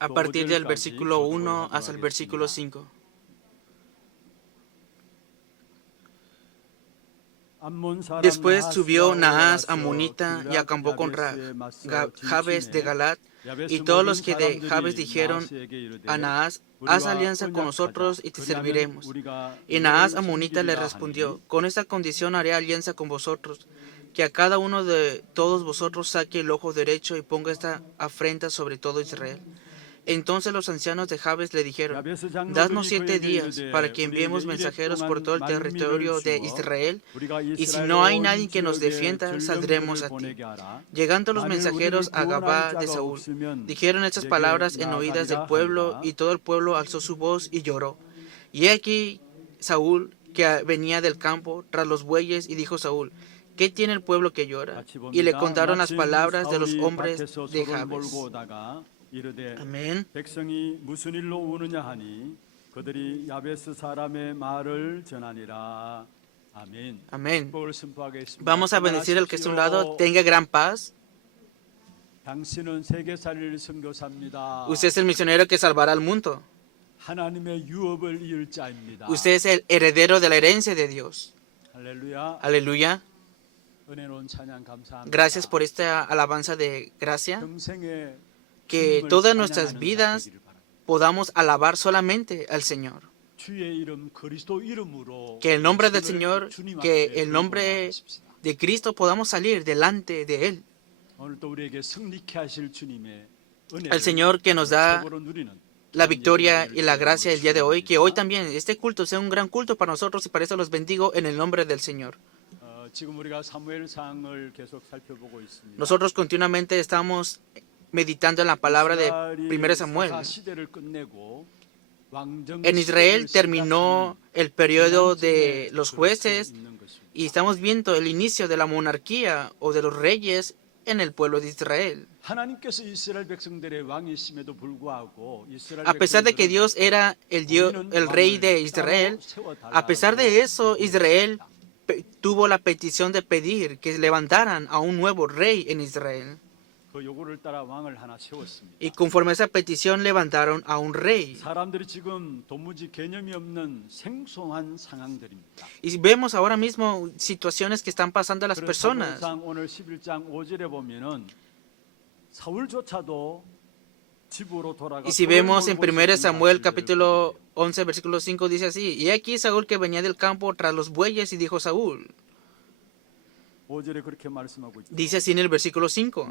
a partir del versículo 1 hasta el versículo 5. Después subió Naas amonita y acampó con Jabes de Galat, y todos los que de Jabes dijeron a Naas: haz alianza con nosotros y te serviremos. Y Naas amonita le respondió: con esta condición haré alianza con vosotros, que a cada uno de todos vosotros saque el ojo derecho y ponga esta afrenta sobre todo Israel. Entonces los ancianos de Jabes le dijeron: dadnos 7 días para que enviemos mensajeros por todo el territorio de Israel, y si no hay nadie que nos defienda, saldremos a ti. Llegando los mensajeros a Gabá de Saúl, dijeron estas palabras en oídas del pueblo, y todo el pueblo alzó su voz y lloró. Y aquí Saúl, que venía del campo tras los bueyes, y dijo Saúl: ¿qué tiene el pueblo que llora? Y le contaron las palabras de los hombres de Jabes. Amén. 백성이 무슨 일로 우느냐 하니 그들이 야베스 사람의 말을 전하니라. 아멘. Amén. 축복을 선포하겠습니다. Vamos a bendecir al que está a un lado. Tenga gran paz. 당신은 세계 살릴 선교사입니다. Usted es el misionero que salvará al mundo. 하나님의 유업을 이을 자입니다. Usted es el heredero de la herencia de Dios. 할렐루야. Aleluya. 은혜로운 찬양 감사합니다. Gracias por esta alabanza de gracia. 평생에 Que todas nuestras vidas podamos alabar solamente al Señor. Que el nombre del Señor, que el nombre de Cristo podamos salir delante de Él. El Señor que nos da la victoria y la gracia el día de hoy, que hoy también este culto sea un gran culto para nosotros, y para eso los bendigo en el nombre del Señor. Nosotros continuamente estamos meditando en la palabra de 1 Samuel. En Israel terminó el periodo de los jueces y estamos viendo el inicio de la monarquía o de los reyes en el pueblo de Israel. A pesar de que Dios era el rey de Israel, a pesar de eso, Israel tuvo la petición de pedir que levantaran a un nuevo rey en Israel. Y conforme a esa petición levantaron a un rey. Y vemos ahora mismo situaciones que están pasando a las personas. Y si vemos en 1 Samuel capítulo 11 versículo 5 dice así: y aquí Saúl que venía del campo tras los bueyes, y dijo Saúl. Dice así en el versículo 5: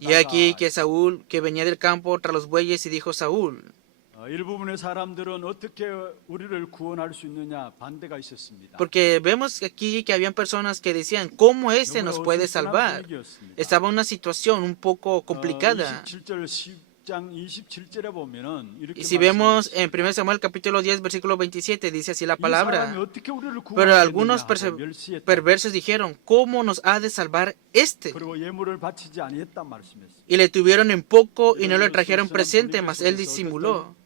y aquí que Saúl que venía del campo tras los bueyes, y dijo Saúl. Porque vemos aquí que habían personas que decían: ¿cómo este nos puede salvar? Estaba en una situación un poco complicada. Y si vemos en 1 Samuel capítulo 10 versículo 27 dice así la palabra: pero algunos perversos dijeron: ¿cómo nos ha de salvar este? Y le tuvieron en poco y no le trajeron presente, mas él disimuló.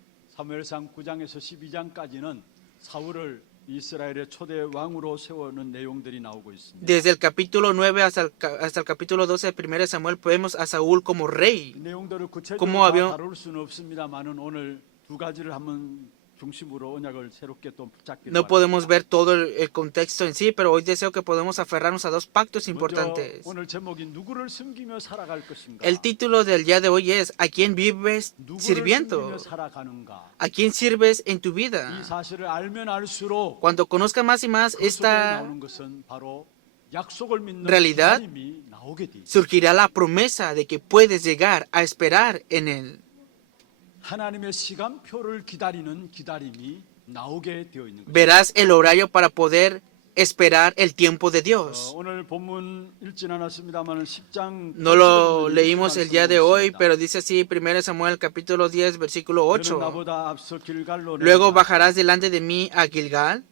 Desde el capítulo 9 hasta el capítulo 12 de 1 Samuel vemos a Saúl como rey. No podemos ver todo el contexto en sí, pero hoy deseo que podamos aferrarnos a 2 pactos importantes. El título del día de hoy es: ¿a quién vives sirviendo? ¿A quién sirves en tu vida? Cuando conozca más y más esta realidad, surgirá la promesa de que puedes llegar a esperar en Él. Verás el horario para poder esperar el tiempo de Dios. No lo leímos el día de hoy, pero dice así 1 Samuel capítulo 10 versículo 8: luego bajarás delante de mí a Gilgal,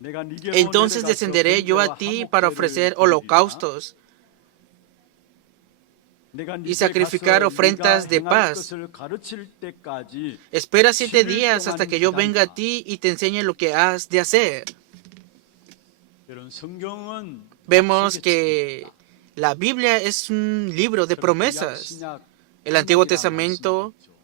entonces descenderé yo a ti para ofrecer holocaustos y sacrificar ofrendas de paz. Espera 7 días hasta que yo venga a ti y te enseñe lo que has de hacer. Vemos que La Biblia es un libro de 구약 promesas. 신약 El Antiguo 언약이라고 Testamento 말씀드렸죠.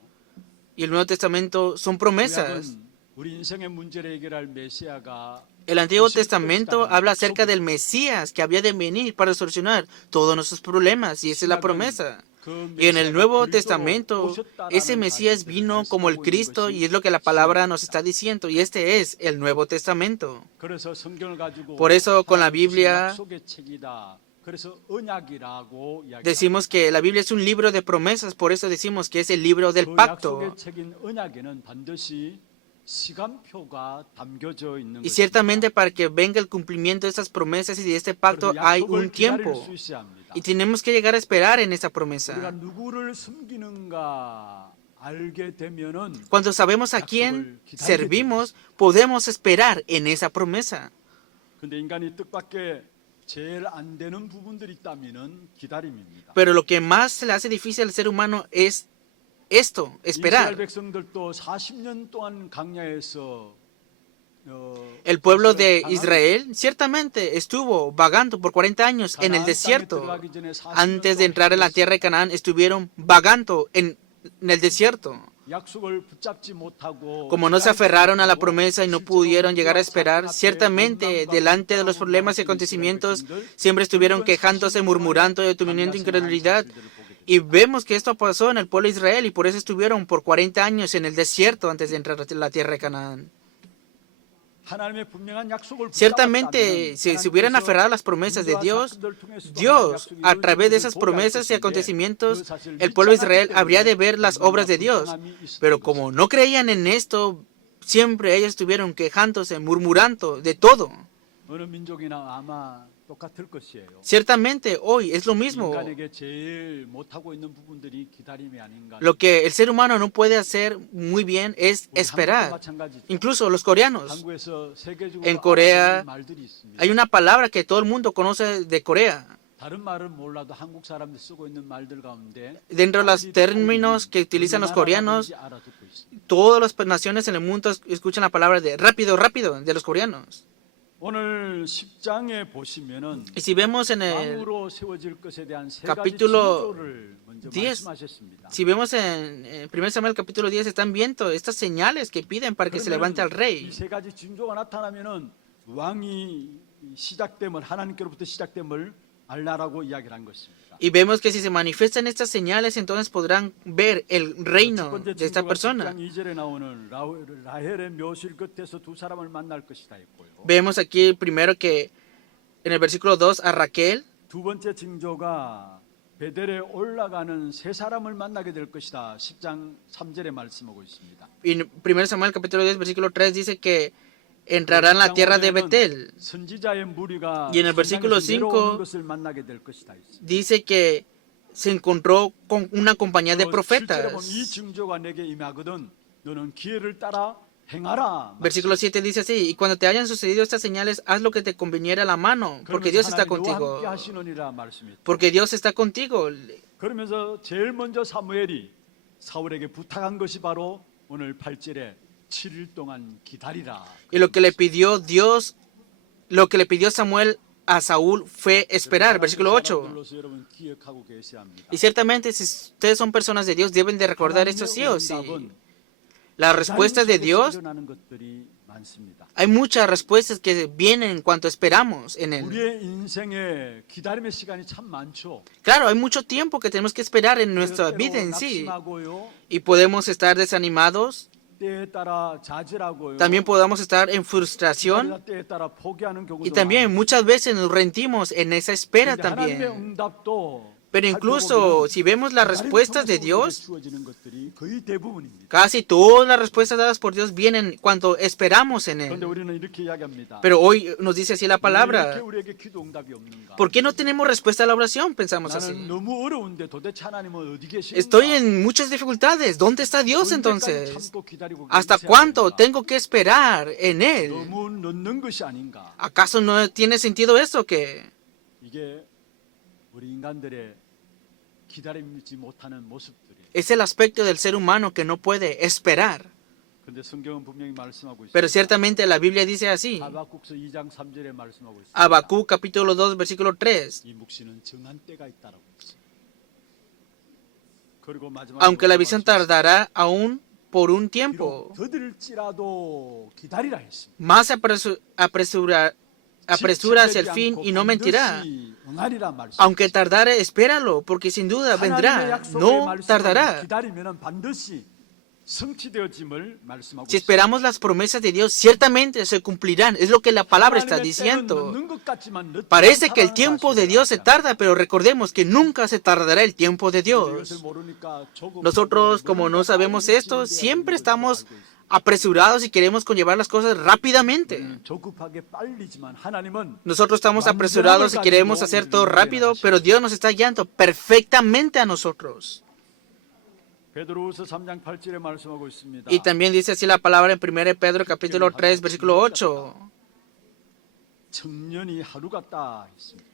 y el Nuevo Testamento son promesas. 구약은 우리 인생의 문제를 해결할 메시아가 El Antiguo 오실 Testamento 것이다라는 habla acerca del 약속이죠. Mesías que había de venir para solucionar todos nuestros problemas, y esa es la 신약은 promesa. 그 Y en el 메시아가 Nuevo 그리스도로 Testamento, ese 오셨다라는 Mesías 사실들을 vino como el 말씀하고 있는 Cristo, y 것이 es lo que la palabra nos 신약입니다. está diciendo, y este es el Nuevo Testamento. 그래서 성경을 가지고 Por eso con la 하나님 주신 Biblia 약속의 책이다. 그래서 언약이라고 decimos 이야기합니다. que la Biblia es un libro de promesas, por eso decimos que es el libro del 그 pacto. 약속의 책인 언약에는 반드시 시간표가 담겨져 있는 Y 것입니다. ciertamente para que venga el cumplimiento de estas promesas y de este pacto 그래서 hay 약속을 un 기다릴 tiempo. 수 있어야 합니다. Y tenemos que llegar a esperar en esa 우리가 promesa. 누구를 섬기는가 알게 되면은 Cuando sabemos a quién servimos, podemos esperar en esa promesa. 근데 인간이 뜻밖의 제일 안 되는 부분들이 있다면은 기다림입니다. Pero lo que más se le hace difícil al ser humano es esto, 이스라엘 esperar. 백성들도 40년 동안 광야에서 El pueblo de Israel ciertamente estuvo vagando por 40 años en el desierto. Antes de entrar en la tierra de Canaán, estuvieron vagando en el desierto. 약속을 붙잡지 못하고 Como no se aferraron a la promesa y no pudieron llegar a esperar, ciertamente delante de los problemas y acontecimientos siempre estuvieron quejándose, murmurando y teniendo incredulidad. Y vemos que esto pasó en el pueblo de Israel, y por eso estuvieron por 40 años en el desierto antes de entrar a la tierra de Canaán. 하나님의 분명한 약속을 Ciertamente, si se hubieran aferrado a las promesas de Dios, a través de esas promesas y acontecimientos, el pueblo de Israel habría de ver las obras de Dios. Pero como no creían en esto, siempre ellos estuvieron quejándose, murmurando de todo. 어느 민족이나 아마 똑같을 것이에요. Ciertamente, hoy es lo mismo. 인간에게 제일 못하고 있는 부분들이 기다림이 아닌가. Lo que el ser humano no puede hacer muy bien es 우리 한국도 esperar. 마찬가지죠. Incluso los coreanos. 한국에서 세계적으로 En Corea 알려진 말들이 있습니다. hay una palabra que todo el mundo conoce de Corea. 다른 말은 몰라도 한국 사람들이 쓰고 있는 말들 가운데 Dentro de los términos que utilizan los coreanos, 알아듣고 있습니다. todas las naciones en el mundo escuchan la palabra de rápido, rápido de los coreanos. 오늘 10장에 보시면은 Y si vemos en el, 왕으로 세워질 것에 대한 세 가지 capítulo 징조를 먼저 10, 말씀하셨습니다. si vemos en 1 Samuel capítulo 10, están viendo estas señales que piden para que se levante al rey. 이 세 가지 징조가 나타나면은 왕이 시작됨을 하나님께로부터 시작됨을 알라라고 이야기를 한 것입니다. Y vemos que si se manifiestan estas señales, entonces podrán ver el 첫 reino 번째 de esta 징조가 persona. 10장 2절에 나오는 라헬의 묘실 끝에서 두 사람을 만날 것이다 했고요. Vemos aquí primero que en el versículo 2 a Raquel. 두 번째 징조가 베델에 올라가는 세 사람을 만나게 될 것이다. 10장 3절에 말씀하고 있습니다. Y en 1 Samuel capítulo 10, versículo 3 dice que entrarán a la tierra de Betel. 선지자의 무리가 Y en el versículo 성당에서 내려오는 5 것을 만나게 될 것이다. dice que se encontró con una compañía de 실제로 보면 이 profetas. 징조가 내게 임하거든 너는 기회를 따라 행하라. Versículo 7 dice así: y cuando te hayan sucedido estas señales, haz lo que te conveniera a la mano, porque Dios está contigo. Porque Dios está contigo. 그러면서 제일 먼저 사무엘이 사울에게 부탁한 것이 바로 오늘 8절에 7일 동안 기다리라. Y lo que le pidió Dios, lo que le pidió Samuel a Saúl fue esperar. Versículo 8. 여러분 기억하고 계셔야 합니다. Y ciertamente, si ustedes son personas de Dios, deben de recordar esto sí o sí. La respuesta de Dios, 일어나는 것들이 많습니다. hay muchas respuestas que vienen en cuanto esperamos en Él. 우리의 인생에 기다림의 시간이 참 많죠. Claro, hay mucho tiempo que tenemos que esperar en nuestra vida en sí. Y podemos estar desanimados. 때에 따라 좌절하고요. También podamos estar en frustración. 때에 따라 포기하는 경우도 Y también muchas veces nos rendimos en esa espera 많아요. 하나님의 también. 응답도 Pero incluso si vemos las respuestas de Dios, 주어지는 것들이 거의 대부분입니다. casi todas las respuestas dadas por Dios vienen cuando esperamos en 그런데 Él. 우리는 이렇게 이야기합니다. Pero hoy nos dice así la 왜 이렇게 palabra: 우리에게 기도 응답이 없는가? ¿por qué no tenemos respuesta a la oración? Pensamos así. 나는 너무 어려운데 도대체 하나님은 어디 계신가? Estoy en muchas dificultades. ¿Dónde está Dios 언제까지 entonces? 참고 기다리고 ¿Hasta 계셔야 cuánto 되는가? tengo que esperar en Él? 너무 늦는 것이 아닌가? ¿Acaso no tiene sentido eso? Que 이게 우리 인간들의 기다리지 못하는 모습들이. es el aspecto del ser humano que no puede esperar. 근데 성경은 분명히 말씀하고 Pero 있습니다. ciertamente la Biblia dice así. 하박국서 2장 3절에 말씀하고 있습니다. Habacuc capítulo 2, versículo 3. 이 묵시는 정한 때가 있다라고 했어요. 그리고 마지막으로 Aunque la visión tardará aún por un tiempo, 비록 더딜지라도 기다리라 했습니다. más se apresura hacia el fin y no mentirá. 반드시 응하리라 말씀. Aunque tardare, espéralo, porque sin duda 하나님의 vendrá, 약속의 no 말씀을 tardará. 기다리면은 반드시 성취되어짐을 말씀하고 Si 있습니다. esperamos las promesas de Dios, ciertamente se cumplirán. Es lo que la palabra está 하나님의 때는 diciendo. 늦는 것 같지만 늦지 Parece que el 않다라는 tiempo de 사실을 Dios se 알아야 tarda, pero recordemos que nunca se tardará el tiempo de 이것을 Dios. 모르니까 조금 Nosotros, como no sabemos esto, siempre estamos apresurados y queremos conllevar las cosas rápidamente. 조급하게 빨리지만 하나님은 Nosotros estamos apresurados y queremos hacer todo rápido, pero Dios nos está guiando perfectamente a nosotros. 베드로후서 3장 8절에 말씀하고 있습니다. Y también dice así la palabra en 1 Pedro capítulo 3, versículo 8. 청년이 하루 같다 했습니다.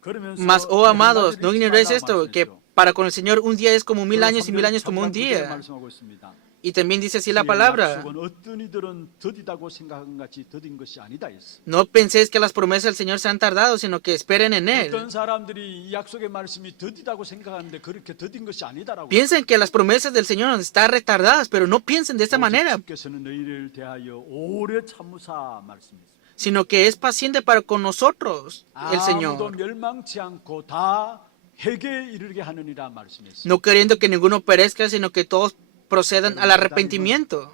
그러면서 Mas, oh 한 amados, 가지를 no 잊지 ignoréis 말라 esto, que 말씀했죠. para con el Señor un día es como 1000 años y 1000 그리고 años como un 3장 9절에 día. 말씀하고 있습니다. Y también dice así la 그의 palabra. 약속은 어떤 이들은 더디다고 생각한 같이 더딘 것이 아니다 했어. No penséis que las promesas del Señor se han tardado, sino que esperen en Él. 어떤 사람들이 이 약속의 말씀이 더디다고 생각하는데 그렇게 더딘 것이 아니다라고. Piensen que las promesas del Señor están retardadas, pero no piensen de esta manera, 주께서는 너희를 대하여 오래 참으사 말씀했습니다. sino que es paciente para con nosotros el 아무도 Señor, 멸망치 않고 다 회개에 이르게 하느니라 말씀했습니다. no queriendo que ninguno perezca, sino que todos procedan al arrepentimiento.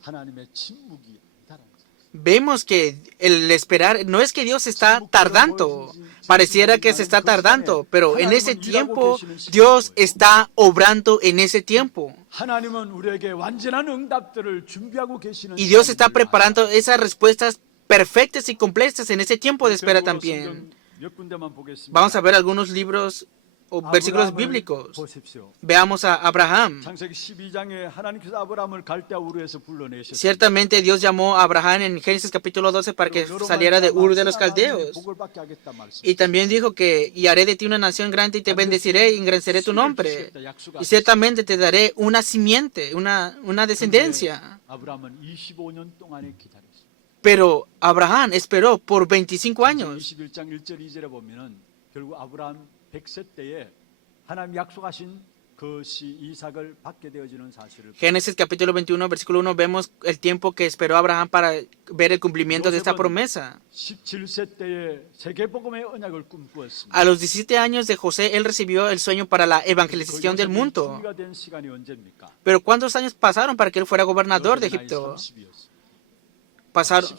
하나님의 침묵이 아니다라는 거죠. Vemos que el esperar no es que Dios está tardando, pareciera que se está tardando, pero en ese tiempo Dios está obrando en ese tiempo. 하나님은 우리에게 완전한 응답들을 준비하고 계시는 Y Dios está 시간입니다. preparando esas respuestas perfectas y completas en ese tiempo de espera también. 몇 군데만 보겠습니다. Vamos a ver algunos libros o versículos 아브라함을 bíblicos. 보십시오. Veamos a Abraham. 창세기 12장에 하나님께서 아브라함을 갈대아 우르에서 불러내셨습니다. Ciertamente Dios llamó a Abraham en Génesis capítulo 12 para que saliera de Ur de los Caldeos. Y también dijo que, y haré de ti una nación grande y te bendeciré y engrandeceré tu nombre. Y ciertamente te daré una simiente, una descendencia. 아브라함은 25년 동안에 기다렸습니다. Pero Abraham esperó por 25 años. 21장 1절 2절에 보면은 결국 아브라함 100세 때에 하나님 약속하신 것이 이삭을 받게 되어지는 사실을 Génesis capítulo 21, versículo 1, vemos el tiempo que esperó Abraham para ver el cumplimiento de esta promesa. 17세 때에 세계복음의 언약을 꿈꾸었습니다. A los 17 años de José, él recibió el sueño para la evangelización del mundo. 준비가 된 시간이 언제입니까? Pero ¿cuántos años pasaron para que él fuera gobernador de Egipto? Pasaron,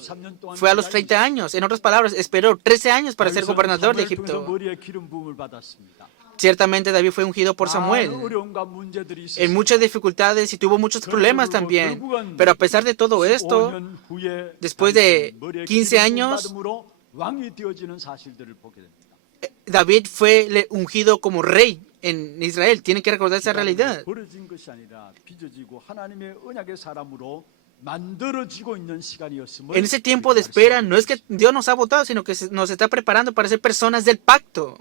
fue a los 30 años. En otras palabras, esperó 13 años para ser gobernador de Egipto. 머리에 기름 부음을 받았습니다. Ciertamente David fue ungido por Samuel 어려움과 문제들이 en muchas dificultades y tuvo muchos problemas también. Pero a pesar de todo esto, 15년 후에 después de 머리에 15 기름 부음 años, 받음으로 왕이 되어지는 사실들을 보게 됩니다. David fue ungido como rey en Israel. Tienen que recordar esa realidad. 벌어진 것이 아니라 빚어지고 하나님의 언약의 사람으로 만들어지고 있는 시간이었음을 En ese tiempo de espera, no es que Dios nos ha votado, sino que nos está preparando para ser personas del pacto.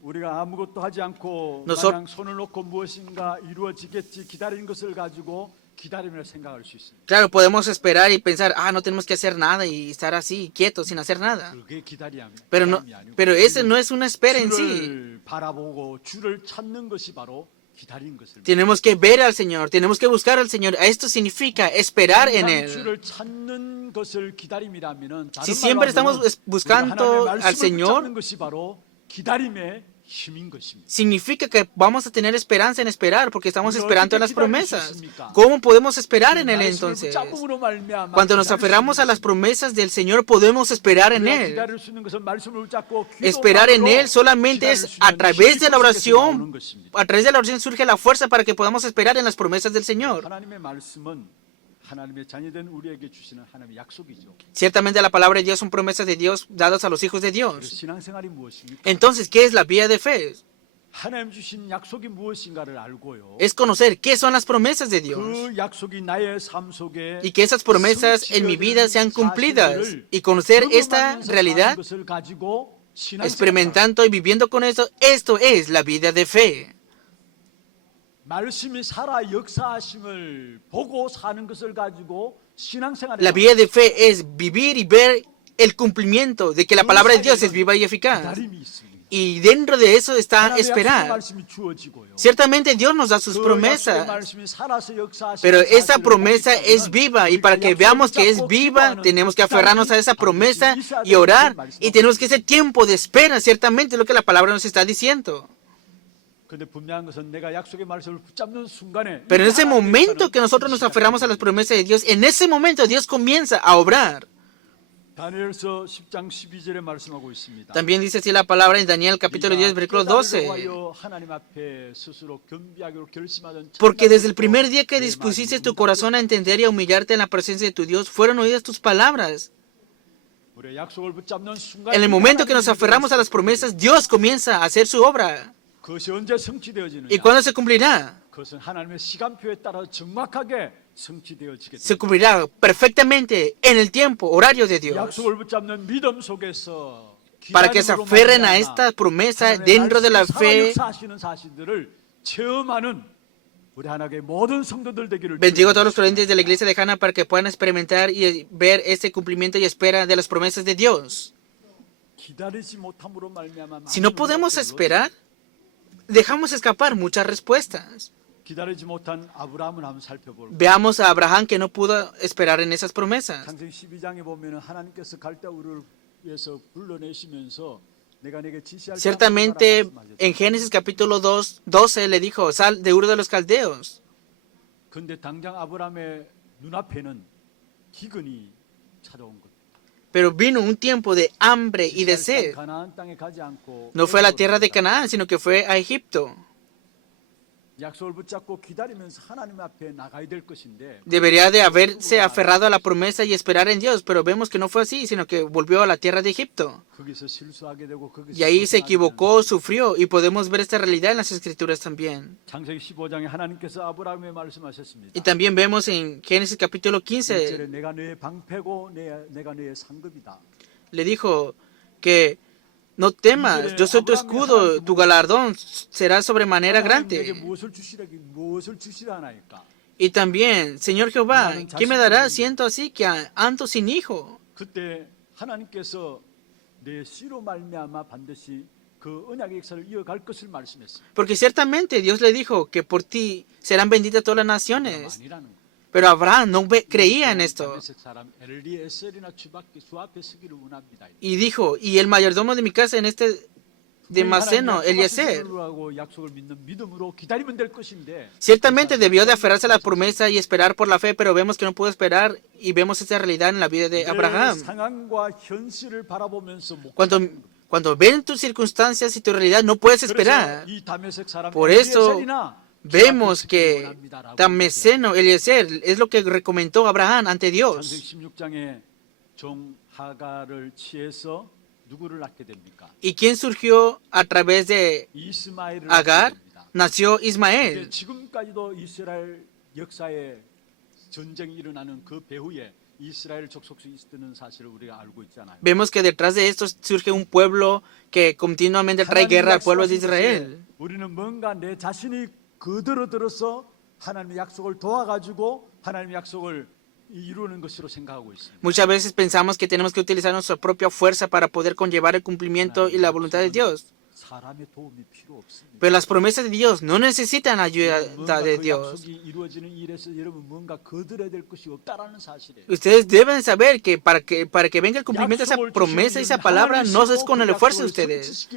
우리가 아무것도 하지 않고 Nosotros- 마냥 손을 놓고 무엇인가 이루어지겠지 기다리는 것을 가지고 기다림을 생각할 수 있습니다. Claro, podemos esperar y pensar, no tenemos que hacer nada y estar así, quietos, sin hacer nada. 그게 기다림이 아니고 Pero ese no es una espera en sí. 주를 바라보고 주를 찾는 것이 바로 기다리는 것을 Tenemos que ver al Señor, tenemos que buscar al Señor. Esto significa esperar en Él. 주를 찾는 것을 기다림이라면은 Si siempre estamos buscando al Señor, 찾는 것이 바로 기다림의 힘인 것입니다. significa que vamos a tener esperanza en esperar, porque estamos Pero esperando en ¿qué las 기다릴 수 promesas. 있습니까? ¿Cómo podemos esperar en Él 말씀을 entonces? 붙잡음으로 말미암아 Cuando nos 기다릴 수 aferramos a 있는 las promesas del Señor, podemos esperar en 우리가 Él. 기다릴 수 있는 것은 말씀을 붙잡고 Esperar en Él solamente es a través de la oración. 나오는 것입니다. A través de la oración surge la fuerza para que podamos esperar en las promesas del Señor. 하나님의 말씀은 하나님의 자녀된 우리에게 주시는 하나님의 약속이죠. Ciertamente la palabra de Dios son promesas de Dios dadas a los hijos de 그래서 Dios. 신앙생활이 무엇입니까? Entonces, ¿qué es la vía de fe? 하나님 주신 약속이 무엇인가를 알고요. Es conocer qué son las promesas de Dios 그 약속이 나의 삶 속에 y que esas promesas en mi vida sean cumplidas y conocer esta realidad, 것을 가지고 신앙생활. experimentando y viviendo con eso. Esto es la vida de fe. 말씀이 살아 역사하심을 보고 사는 것을 가지고 신앙생활에 La vida de fe es vivir y ver el cumplimiento de que la palabra de Dios es viva y eficaz. 기다림이 있습니다. Y dentro de eso está 하나님의 약속의 esperar. 말씀이 주어지고요. Ciertamente Dios nos da sus 그 약속의 promesas, 말씀이 살아서 역사하시는 pero esa 사실을 promesa 보기 es 때문에 viva y para que 우리가 veamos que 약속을 es 붙잡고 viva 기도하는 tenemos que 그 aferrarnos a 기다림이 esa promesa 반드시 있어야 y orar 된다는 y tenemos que ese tiempo de espera, ciertamente es lo que la palabra nos está diciendo. 근데 분명한 것은 내가 약속의 말씀을 붙잡는 순간에 Pero en ese 하나님의 momento 역사는 que nosotros nos aferramos a las promesas de Dios, en ese momento Dios comienza a obrar. 다니엘서 10장 12절에 말씀하고 있습니다. También dice así la palabra en Daniel capítulo 10 versículo 12. 하나님 앞에 스스로 겸비하기로 결심하던 Porque desde el primer día que dispusiste tu corazón a entender y a humillarte en la presencia de tu Dios, fueron oídas tus palabras. En el momento que nos aferramos a las promesas, Dios comienza a hacer su obra. 그것이 언제 성취되어지느냐? ¿Y cuándo se cumplirá? 그것은 하나님의 시간표에 따라 정확하게 성취되어지게 Se cumplirá perfectamente en el tiempo, horario de Dios. 약속을 붙잡는 믿음 속에서 Para que se aferren a esta promesa dentro de la fe. 역사하시는 사실들을 체험하는 우리 하나님의 모든 성도들 되기를 Bendigo a todos los creyentes de la iglesia de Hana para que puedan experimentar y ver este cumplimiento y espera de las promesas de Dios. 기다리지 못함으로 말미암아 Si no podemos esperar, dejamos escapar muchas respuestas. 기다리지 못한 아브라함을 한번 살펴볼까요? Veamos a Abraham que no pudo esperar en esas promesas. 창세기 12장에 보면 하나님께서 갈대우를 위해서 불러내시면서 내가 내게 지시할 Ciertamente en Génesis capítulo 12 le dijo, sal de Ur de los Caldeos. 근데 당장 아브라함의 눈앞에는 기근이 찾아온 것. Pero vino un tiempo de hambre y de sed. 가나안 땅에 가지 않고 No fue a la tierra de Canaán, sino que fue a Egipto. 약속을 붙잡고 기다리면서 하나님 앞에 나가야 될 것인데 Debería de haberse aferrado a la promesa y esperar en Dios, pero vemos que no fue así, sino que volvió a la tierra de Egipto. 거기서 실수하게 되고 거기서 Y ahí se equivocó, sufrió, y podemos ver esta realidad en las Escrituras también. 창세기 15장에 하나님께서 아브라함에 말씀하셨습니다. Y también vemos en Génesis capítulo 15, 1절에 내가 너의 방패고 내가 너의 상급이다. le dijo que no temas, yo soy tu escudo, tu galardón será sobremanera 내게 grande. 무엇을 주시라 하나이까? Y también, Señor Jehová, ¿qué me darás siento así que ando sin hijo? 그때 하나님께서 내 씨로 말미암아 반드시 그 언약의 역사를 이어갈 것을 말씀했습니다. Porque ciertamente Dios le dijo que por ti serán benditas todas las naciones. 아니라는 거. Pero Abraham no creía en esto. 다메섹 사람 엘리에셀이나 주 앞에 서기를 원합니다. Y dijo, y el mayordomo de mi casa en este Damaseno, Eliezer, 약속을 믿는 믿음으로 기다리면 될 것인데 ciertamente debió de aferrarse a la promesa y esperar por la fe, pero vemos que no pudo esperar y vemos esta realidad en la vida de Abraham. 상황과 현실을 바라보면서 Cuando ven tus circunstancias y tu realidad, no puedes esperar. Por eso vemos que Damaseno, Eliezer, es lo que recomendó Abraham ante Dios. 16장에 종 하가를 취해서 누구를 낳게 됩니까? ¿Y quién surgió a través de 이스마엘을 Agar? 낳게 됩니다. Nació Ismael. 지금까지도 이스라엘 역사에 전쟁이 일어나는 그 배후에 이스라엘 족속이 있다는 사실을 우리가 알고 있잖아요. Vemos que detrás de esto surge un pueblo que continuamente trae guerra al pueblo de Israel. 우리는 뭔가 내 자신이 거들어들어서 하나님의 약속을 도와가지고 하나님의 약속을 이루는 것으로 생각하고 있습니다. Muchas veces pensamos que tenemos que utilizar nuestra propia fuerza para poder conllevar el cumplimiento y la voluntad de Dios. 사람의 도움이 필요 없습니다. Pero las promesas de Dios no necesitan ayuda de 그 Dios. 약속이 이루어지는 일에서 여러분 뭔가 거들어야 될 것이 없다라는 사실이에요. Ustedes deben saber que para que venga el cumplimiento de esa promesa y esa palabra no es con el esfuerzo de ustedes.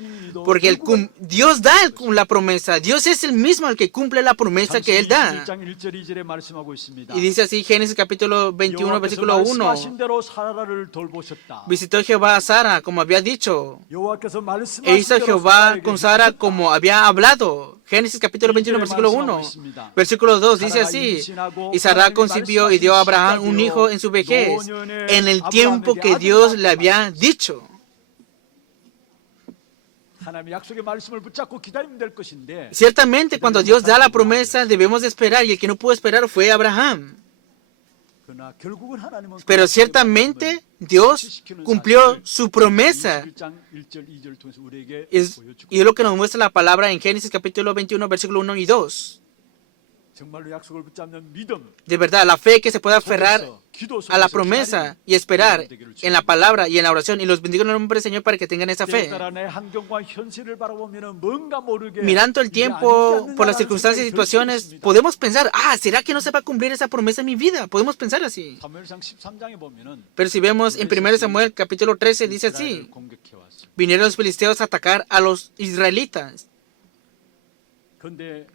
Porque Dios da la promesa. Dios es el mismo el que cumple la promesa que Él da. 1장 1절 2절에 말씀하고 있습니다. Y dice así Génesis capítulo 21 versículo 1. 말씀하신 대로 사라를 돌보셨다. Visitó Jehová a Sara como había dicho. 여호와께서 E hizo 말씀하신 대로 Jehová con Sara como había hablado. Génesis capítulo 21 versículo 1. Versículo 2 dice así. Y Sara concibió y dio a Abraham un hijo en su vejez, en el tiempo que Dios le había dicho. 하나님의 약속의 말씀을 붙잡고 기다리면 될 것인데 Ciertamente cuando Dios da la promesa debemos de esperar y el que no pudo esperar fue Abraham. 그러나 결국은 하나님은 Pero ciertamente Dios cumplió su promesa. 1장 1절 2절 통해서 우리에게 Y es lo que nos muestra la palabra en Génesis capítulo 21 versículo 1 y 2. 정말로 약속을 붙잡는 믿음. De verdad, la fe que se pueda aferrar 속에서, 기도 a la 속에서 promesa 기다리는 y esperar 되기를 en la 축원합니다. palabra y en la oración. Y los bendigo en el nombre del Señor para que tengan esa 때에 fe. 따라 내 환경과 현실을 바라보면은 뭔가 모르게 Mirando el 이게 아니지 tiempo, por las 않느냐라는 circunstancias y 생각이 들 수도 situaciones, 있습니다. podemos pensar, ¿será que no se va a cumplir esa promesa en mi vida? Podemos pensar así. 사무엘상 13장에 보면은 Pero si vemos en 1 Samuel capítulo 13, dice 이스라엘을 así: 공격해 왔습니다. vinieron los filisteos a atacar a los israelitas. 그런데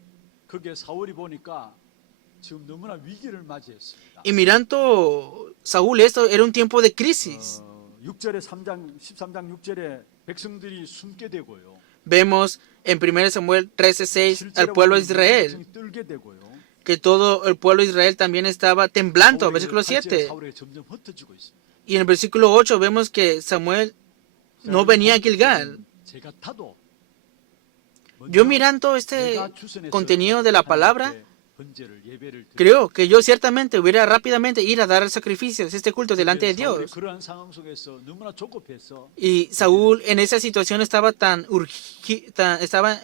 그게 사울이 보니까 지금 너무나 위기를 맞이했습니다. Y mirando Saúl, esto era un tiempo de crisis. 6절에 13장 6절에 백성들이 숨게 되고요. Vemos en 1 Samuel 13:6 al 7절에 pueblo de 보면 Israel, 백성이 떨게 되고요. que todo el pueblo de Israel también estaba temblando. Versículo 7. 사울에게 점점 흩어지고 있습니다. Y en el versículo 8 vemos que Samuel no venía a Gilgal. 제가 타도 Yo mirando este 내가 추선해서 contenido de la palabra, 하나님께 번제를, 예배를 드리고 creo que yo ciertamente hubiera rápidamente ir a dar el sacrificio, este culto delante de 사울이 Dios. 그러한 상황 속에서 너무나 조급해서 Y Saúl en esa situación estaba estaba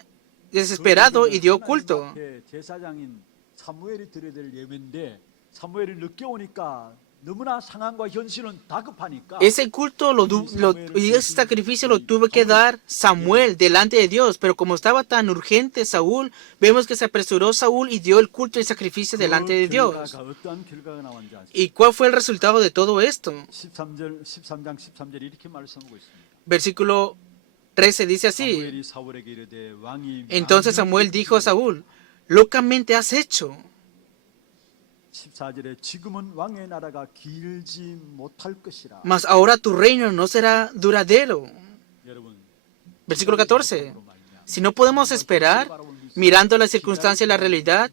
desesperado y dio culto. 하나님 앞에 제사장인 사무엘이 드려야 될 예배인데 사무엘이 늦게 오니까 너무나 상황과 현실은 다급하니까 Ese culto y ese sacrificio lo tuvo que dar Samuel delante de Dios, pero como estaba tan urgente Saúl, vemos que se apresuró Saúl y dio el culto y sacrificio delante de Dios. 어떠한 결과가 나왔는지 아십니까? ¿Y cuál fue el resultado de todo esto? 13장 13절 이렇게 말씀하고 있습니다. Versículo 13 dice así: 사무엘이 사울에게 이르되 왕이 entonces Samuel dijo a Saúl, locamente has hecho. 14절에 지금은 왕의 나라가 길지 못할 것이라. Mas ahora tu reino no será duradero. 여러분, Versículo 14. Si no podemos esperar, mirando la circunstancia y la realidad,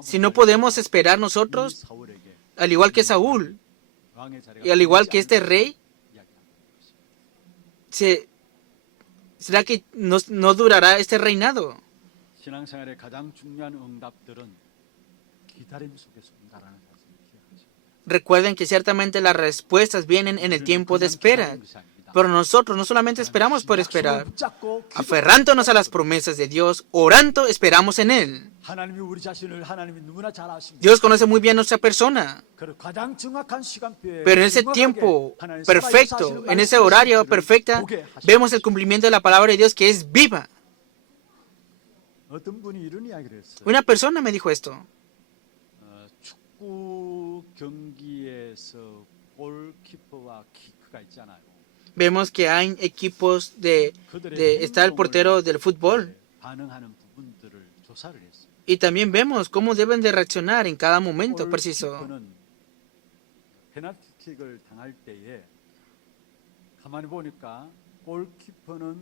si no podemos esperar nosotros, 사울에게 al igual que Saúl, 왕의 자리가 y al igual que este 길지 rey, 않을 것이다. ¿será que no durará este reinado? 신앙생활의 가장 중요한 응답들은 기다림 속에서 온다라는 사실을 기억하시고 Recuerden que ciertamente las respuestas vienen en el tiempo de espera. Pero nosotros no solamente esperamos por esperar, aferrándonos a las promesas de Dios, orando, esperamos en Él. 하나님이 우리 자신을 하나님이 너무나 잘 아십니다. Dios conoce muy bien nuestra persona, 그리고 가장 정확한 시간표에 pero en ese 정확하게 tiempo 하나님의 perfecto, 살아있는 en ese 말씀을 horario perfecto, 보게 하십니다. vemos el cumplimiento de la palabra de Dios que es viva. 어떤 분이 이런 이야기를 했어요. Una persona me dijo esto. 축구 경기에서 골키퍼와 키크가 있잖아요. Vemos que hay equipos está el portero del fútbol. 반응하는 부분들을 조사를 했어요. Y también vemos cómo deben de reaccionar en cada momento preciso. 골키퍼는 페널티킥을 당할 때에 가만히 보니까 골키퍼는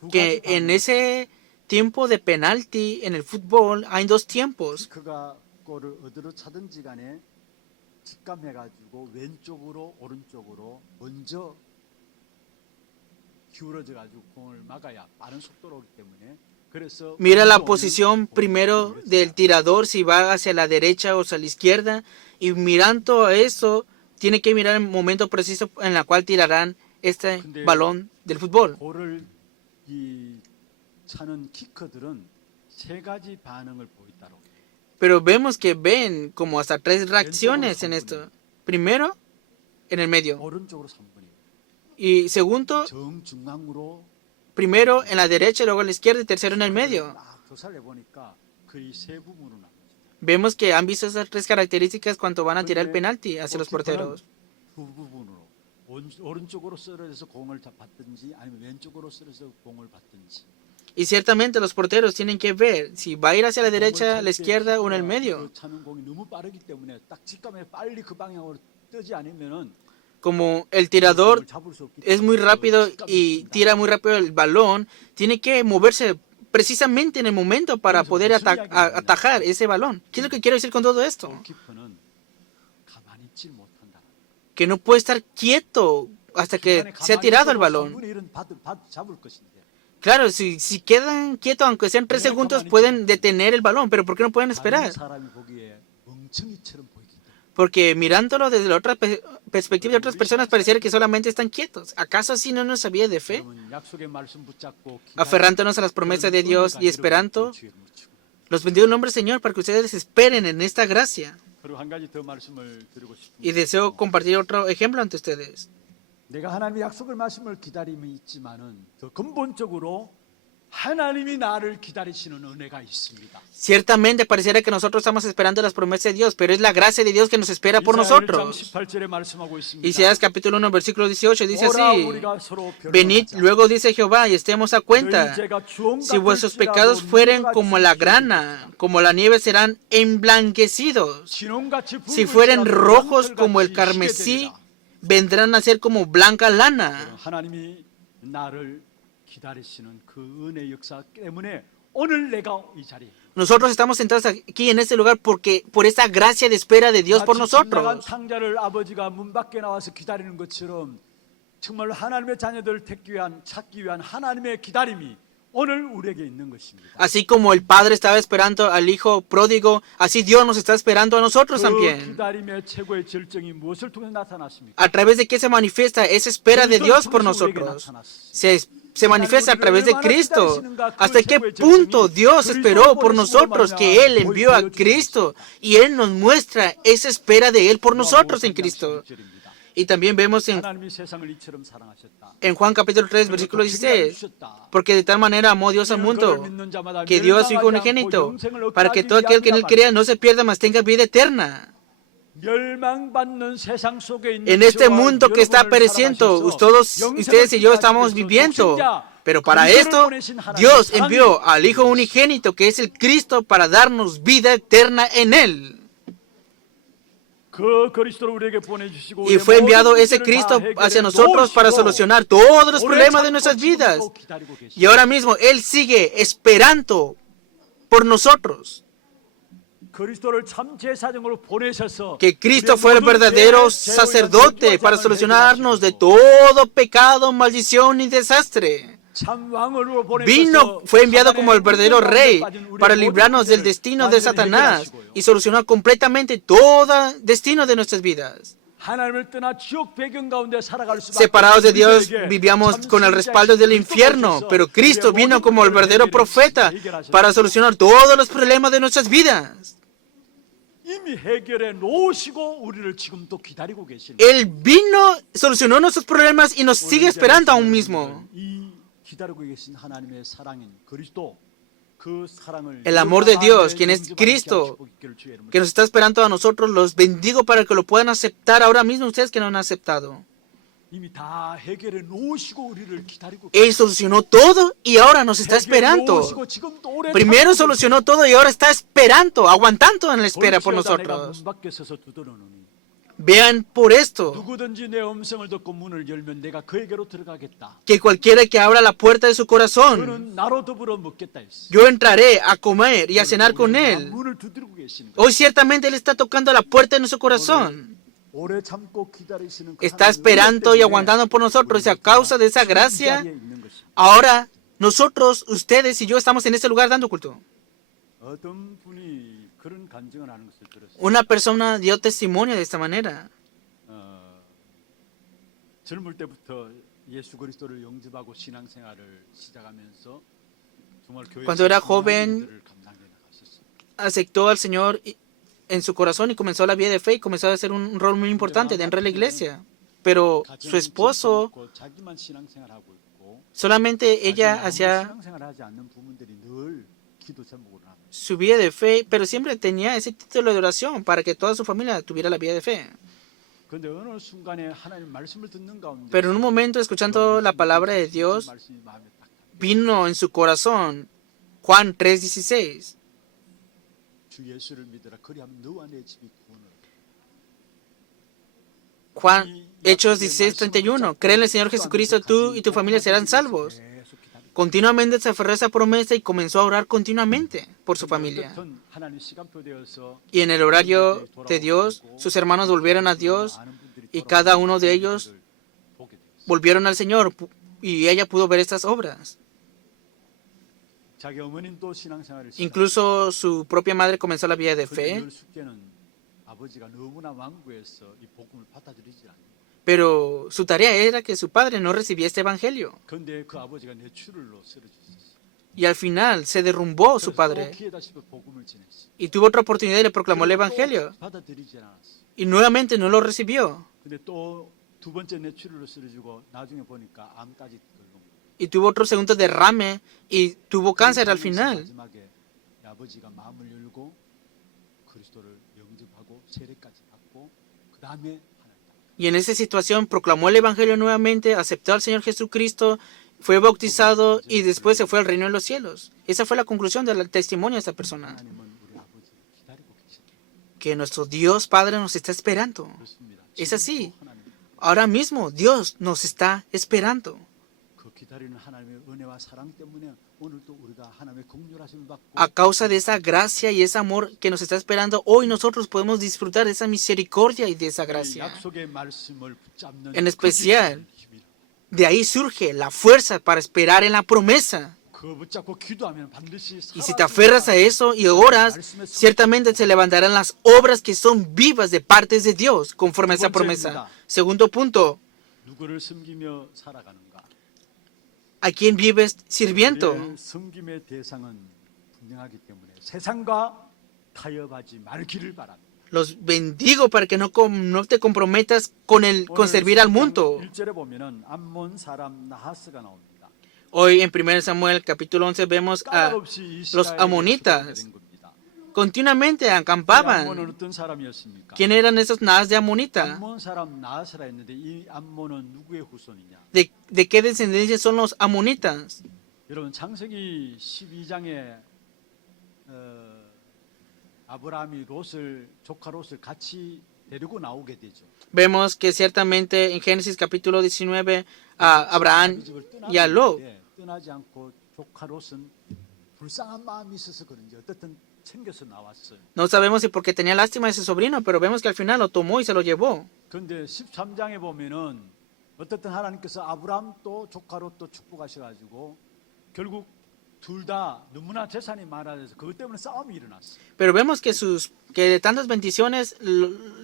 두 Que 가지 en ese tiempo de penalti en el fútbol hay dos tiempos. 키크가 골을 어디로 차든지 간에 직감해가지고 왼쪽으로 오른쪽으로 먼저 기울어져가지고 공을 막아야 빠른 속도로 오기 때문에 그래서 Mira la 먼저 posición 오는 primero 공을 del tirador, si va hacia la derecha o hacia la izquierda. Y mirando a eso, tiene que mirar el momento preciso en el cual tirarán este balón del fútbol. 골을 이 차는 키커들은 세 가지 반응을 보이다로. Pero vemos que ven como hasta tres reacciones en esto. Primero, en el medio. 오른쪽으로 3분이. Y segundo, 정중앙으로 primero en la derecha, luego en la izquierda y tercero en el medio. 막 조사를 해보니까 거의 세 부분으로 나눠집니다. Vemos que han visto esas tres características cuando van a tirar el penalti hacia los porteros. 두 부분으로 오른쪽으로 쓰러져서 공을 받든지 아니면 왼쪽으로 쓰러져서 공을 받든지. Y ciertamente los porteros tienen que ver si va a ir hacia la derecha, la izquierda o en el medio. 차는 공이 너무 빠르기 때문에 딱 직감에 빨리 그 방향으로 뜨지 않으면은 Como el tirador 공을 잡을 수 없기 es muy 때문에 rápido 직감이 y 듭니다. tira muy rápido el balón, tiene que moverse precisamente en el momento para poder atajar ese balón. ¿Qué es lo que quiero decir con todo esto? 골키퍼는 가만히 있질 못한다. Que no puede estar quieto hasta que se ha tirado el balón. 3분의 1은 잡을 것인데. Claro, si quedan quietos, aunque sean 3 segundos, pueden detener el balón, pero ¿por qué no pueden 다른 esperar? 사람이 보기에 멍청이처럼 보이기 때문에. Porque mirándolo desde la otra perspectiva de otras personas, pareciera que solamente están quietos. ¿Acaso así no nos había de fe? 여러분, 약속의 말씀 붙잡고 Aferrándonos a las promesas de Dios y esperando, Los bendigo en el nombre del Señor para que ustedes esperen en esta gracia. 그리고 한 가지 더 말씀을 드리고 Y 싶습니다. deseo compartir otro ejemplo ante ustedes. 내가 하나님의 약속을 말씀을 기다림이 있지만은 더 근본적으로 하나님이 나를 기다리시는 은혜가 있습니다. Ciertamente pareciera que nosotros estamos esperando las promesas de Dios, pero es la gracia de Dios que nos espera por 이사야 1장 nosotros. 18절에 말씀하고 있습니다. Isaías capítulo 1, versículo 18 dice 오라 así: 우리가 서로 Venid, 변론하자. luego dice Jehová, y estemos a cuenta. 너희 죄가 주홍 Si vuestros 같을지라도 pecados fueren 눈같이 como la 붉을지라도 grana, como la nieve serán emblanquecidos. 진홍같이 Si fueren 붉을지라도 rojos como el 양털같이 carmesí, 희게 되리라. vendrán a ser como blanca lana. 하나님이 나를 기다리시는 그 은혜 역사 때문에 오늘 내가 이 자리에 Nosotros estamos sentados aquí en este lugar porque por esa gracia de espera de Dios por 마치 집 나간 nosotros. 탕자를 아버지가 문 밖에 나와서 기다리는 것처럼 정말 하나님의 자녀들을 찾기 위한 하나님의 기다림이 오늘 우리에게 있는 것입니다. Así como el Padre estaba esperando al Hijo pródigo, así Dios nos está esperando a nosotros 그 también. 기다림의 최고의 절정이 무엇을 통해 나타났습니까? ¿A través de qué se manifiesta esa espera de Dios por nosotros? Se manifiesta a través de Cristo. ¿Hasta qué punto Dios esperó por nosotros que Él envió a Cristo y Él nos muestra esa espera de Él por nosotros en Cristo? Y también vemos 하나님이 세상을 이처럼 사랑하셨다. en Juan capítulo 3, versículo 16, porque de tal manera amó Dios al mundo, que dio a su Hijo unigénito, para que todo aquel que en Él crea no se pierda, mas tenga vida eterna. 멸망받는 세상 속에 있는 En este 저와 mundo que está 여러분을 pereciendo, 사랑하셔서 todos 영생을 ustedes y yo 기다리기 estamos 위해서 viviendo. 독생자 Pero para 그리스도를 esto, 보내신 하나님의 Dios 사랑이 envió al Hijo unigénito, que es el Cristo, para darnos vida eterna en Él. 그 그리스도를 우리에게 보내주시고 Y 우리의 fue enviado 모든 ese 문제를 Cristo 다 hacia 해결해 nosotros para 놓으시고 solucionar todos los 오래 problemas de 참고 nuestras vidas. 지금도 기다리고 계십니다. Y ahora mismo Él sigue esperando por nosotros. 그리스도를 참 제사장으로 보내셔서 Que Cristo 우리의 fue el 모든 verdadero 죄, 죄와 sacerdote para 정죄와 solucionarnos de 해결하시고 todo pecado, maldición y desastre. 참 왕으로 보내셔서 Vino, fue enviado como el verdadero 사단의 rey 문제에 빠진 우리의 para 모든 librarnos del 문제를 destino de 완전히 Satanás 해결하시고요. y solucionar completamente todo destino de nuestras vidas. 하나님을 떠나 지옥 배경 가운데 살아갈 수밖에 Separados de 없는 Dios, 우리들에게 vivíamos 참 con el respaldo del infierno, pero Cristo vino como el verdadero profeta para solucionar todos los problemas de nuestras vidas. 이미 해결해 놓으시고 우리를 지금 또 기다리고 계십니다. Él vino, solucionó nuestros problemas y nos sigue esperando aún mismo. 이 기다리고 계신 하나님의 사랑인 그리스도 그 사랑을 El amor de Dios, quien es Cristo, que nos está esperando a nosotros, los bendigo para que lo puedan aceptar ahora mismo ustedes que no han aceptado. 이미 다 해결해 놓으시고 우리를 기다리고 Él solucionó todo y ahora nos está esperando. 놓으시고 지금도 오래 Primero 참고 solucionó todo y ahora está esperando, aguantando en la espera por 볼지어다 내가 nosotros. 문 밖에 서서 두드러노니 Vean por esto, 누구든지 내 음성을 듣고 문을 열면 내가 그에게로 들어가겠다. que cualquiera que abra la puerta de su corazón, 그는 나로 더불어 먹겠다 했어. yo entraré a comer y a cenar con él. 문을 두드리고 계시는 거예요. Hoy ciertamente Él está tocando la puerta de nuestro corazón. 오래 참고 기다리시는 그 Está 하나님의 esperando y 은혜 때문에 aguantando por nosotros y a causa de esa 지금 이 gracia, 자리에 있는 것입니다. ahora nosotros, ustedes y yo estamos en este lugar dando culto. 어떤 분이 그런 간증을 하는 것을 들었어요. Una persona dio testimonio de esta manera. 젊을 때부터 예수 그리스도를 영접하고 신앙생활을 시작하면서 정말 교회에서 Cuando era 중요한 joven, 일들을 감당해 나갔었어요. Aceptó al Señor en su corazón y comenzó la vida de fe y comenzó a hacer un rol muy importante dentro de la iglesia. Pero su esposo, 가정이 자기만 신앙생활하고 있고 solamente ella 자기는 hacía 아무 신앙생활하지 않는 부분들이 늘 기도 제목으로 합니다. su vida de fe, pero siempre tenía ese título de oración para que toda su familia tuviera la vida de fe. 그런데 어느 순간에 하나님 말씀을 듣는 가운데 Pero en un momento, escuchando la palabra de Dios, 말씀이 마음에 딱 듭니다. vino en su corazón Juan 3:16. 주 예수를 믿으라 그리하면 너와 내 집이 구원을 얻으리라. Juan, Hechos 16:31. Cree en el Señor Jesucristo, tú y tu familia serán salvos. 계속 기다리고 Continuamente se aferró a esa promesa y comenzó a orar continuamente por su familia. 어떻든 하나님 시간표 되어서 Y en el horario de Dios, sus hermanos volvieron a Dios y cada uno de ellos 보게 되었어요. volvieron al Señor y ella pudo ver estas obras. 자기 어머님도 신앙생활을 Incluso su propia madre comenzó la vida de fe, 늘 숙제는 아버지가 너무나 완고해서 이 복음을 받아들이지 않아요. pero su tarea era que su padre no recibía este evangelio. 그런데 그 아버지가 뇌출혈로 쓰러졌어요. Y al final se derrumbó su 그래서 또 padre. 기회다 싶어 복음을 전했어. Y tuvo otra oportunidad y le proclamó el evangelio. 받아들이지 않았어. Y nuevamente no lo recibió. 근데 또 두 번째 뇌출혈로 쓰러지고 나중에 보니까 암까지 걸고. Y tuvo otro segundo derrame y tuvo cáncer al final. 마지막에 아버지가 마음을 열고 그리스도를 영접하고 세례까지 받고 그 다음에 Y en esa situación proclamó el evangelio nuevamente, aceptó al Señor Jesucristo, fue bautizado y después se fue al reino de los cielos. Esa fue la conclusión del testimonio de esta persona. 하나님은 우리 아버지를 기다리고 계십니다. Que nuestro Dios Padre nos está esperando. 그렇습니다. Es así. 지금도 하나님 Ahora mismo Dios nos está esperando. 그 기다리는 하나님의 은혜와 사랑 때문에 오늘도 우리가 하나님의 긍휼하심을 받고 A causa de esa gracia y ese amor que nos está esperando, hoy nosotros podemos disfrutar de esa misericordia y de esa 이 gracia. 약속의 말씀을 붙잡는 En especial, 그 힘이라. de ahí surge la fuerza para esperar en la promesa. 그 붙잡고 기도하면 반드시 Y si te aferras a eso y oras, ciertamente se levantarán las obras que son vivas de partes de Dios, conforme a esa promesa. Segundo punto, 누구를 섬기며 살아가는가? ¿a quién vives sirviendo? 우리의 섬김의 대상은 분명하기 때문에 세상과 타협하지 말기를 바랍니다. Los bendigo para que no te comprometas con servir al mundo. 1절에 보면은 암몬 사람 나하스가 나옵니다. Hoy en 1 Samuel capítulo 11 vemos a 까다롭이 los 이스라엘에 amonitas. 된 겁니다. Continuamente 이 암몬은 acampaban. 어떤 사람이었습니까? ¿Quién eran esos naas de Amonita? 암몬 사람 나하스라 했는데 이 암몬은 누구의 후손이냐? ¿De qué descendencia son los amonitas? 여러분 창세기 12장에 아브라함이 조카 롯을 같이 데리고 나오게 되죠. Vemos que ciertamente en Génesis capítulo 19 a Abraham y a Lot. 떠나지 않고 조카 롯은 불쌍한 마음이 있어서 그런지 어떻든 챙겨서 나왔어요. No sabemos si porque tenía lástima de su sobrino, pero vemos que al final lo tomó y se lo llevó. 그런데 13장에 보면은 어떻든 하나님께서 아브라함 또 조카 롯도 축복하셔가지고 결국 둘 다 너무나 재산이 많아져서 그것 때문에 싸움이 일어났어요. Pero vemos que que de tantas bendiciones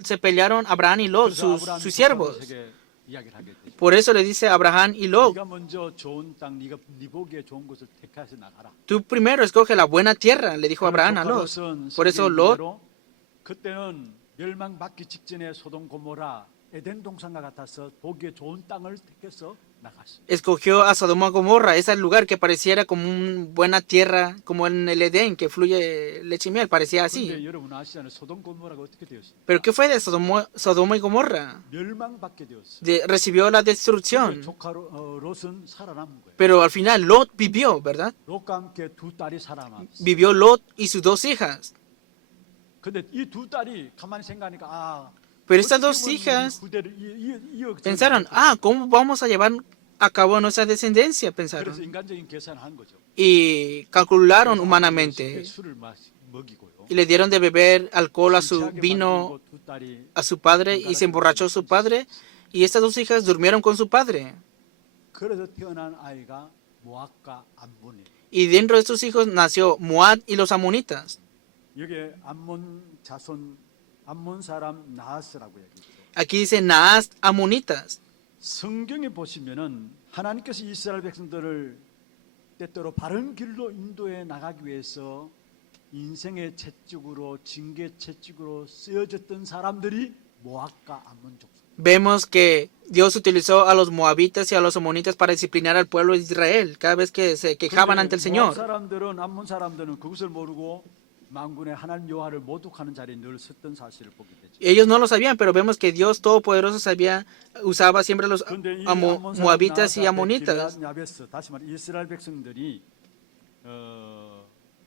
se pelearon Abraham y Lot, 그래서 sus 아브라함이 siervos. 조카 이야기를 하게 되죠. Por eso le dice a Abraham y Lot, 네가 먼저 좋은 땅, 네가 네 보기에 좋은 곳을 택해서 나가라. tú primero escoge la buena tierra, le dijo Abraham a Lot. Por eso Lot 그때는 멸망받기 직전에 소돔 고모라 에덴 동산과 같아서 보기에 좋은 땅을 택해서 나갔어요. escogió a Sodoma y Gomorra, ese lugar que pareciera como una buena tierra, como en el Edén, que fluye leche y miel, parecía 근데 así. 여러분 아시잖아요. 소돔 고모라가 어떻게 되었어요? Pero ¿qué fue de Sodoma y Gomorra? 멸망받게 되었어요. Recibió la 근데 destrucción, 조카 롯은 살아남은 거예요. pero al final Lot vivió, ¿verdad? 롯과 함께 두 딸이 살아남았어요. Vivió Lot y sus dos hijas. 근데 이 두 딸이 가만히 생각하니까 Pero estas dos hijas pensaron, ¿cómo vamos a llevar a cabo nuestra descendencia? Pensaron. 그래서 인간적인 계산을 한 거죠. Y calcularon humanamente. 술을 먹이고요. Y le dieron de beber alcohol a su 신체하게 vino 만들고 두 딸이 a su padre y se emborrachó su padre. Y estas dos hijas durmieron con su padre. 그래서 태어난 아이가 모압과 암몬이에요. Y dentro de estos hijos nació Moab y los amonitas. 여기에 암몬 사람 나하스라고 얘기했죠. Aquí dice Naas amonitas. 성경에 보시면은 하나님께서 이스라엘 백성들을 때때로 바른 길로 인도해 나가기 위해서 인생의 채찍으로 징계 채찍으로 쓰여졌던 사람들이 모압과 암몬 족속. Vemos que Dios utilizó a los moabitas y a los amonitas para disciplinar al pueblo de Israel cada vez que se quejaban ante el 모압 Señor. 사람들은 암몬 사람들은 그것을 모르고 만군의 하나님 여호와를 모독하는 자리에 늘 섰던 사실을 보게 되죠. Ellos no lo sabían, pero vemos que Dios Todopoderoso usaba siempre a los 그런데 이 moabitas y amonitas. 야베스 다시 말해 이스라엘 백성들이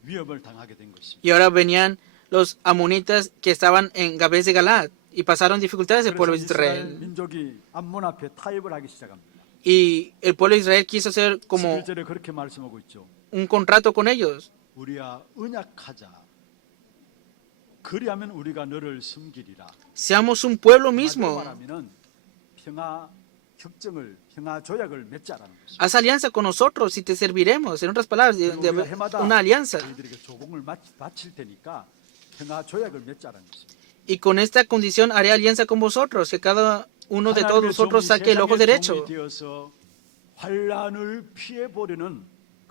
위협을 당하게 된 것입니다. Y ahora venían los amonitas que estaban en Gabes de Galad y pasaron dificultades el pueblo de 이스라엘 Israel. 민족이 암몬 앞에 타협을 하기 시작합니다. Y el pueblo de Israel quiso hacer como 11절에 그렇게 말씀하고 있죠. un contrato con ellos. 우리야 언약하자. 그리하면 우리가 너를 섬기리라. Seamos un pueblo mismo. 말하면은 평화 협정을 평화 조약을 맺자라는 것입니다. Haz alianza con nosotros y te serviremos. En otras palabras, una alianza. 저희들에게 조공을 바칠 테니까 평화 조약을 맺자라는 것입니다. Y con esta condición haré alianza con vosotros, que cada uno de todos vosotros saque el ojo derecho. 되어서 환란을 피해 보려는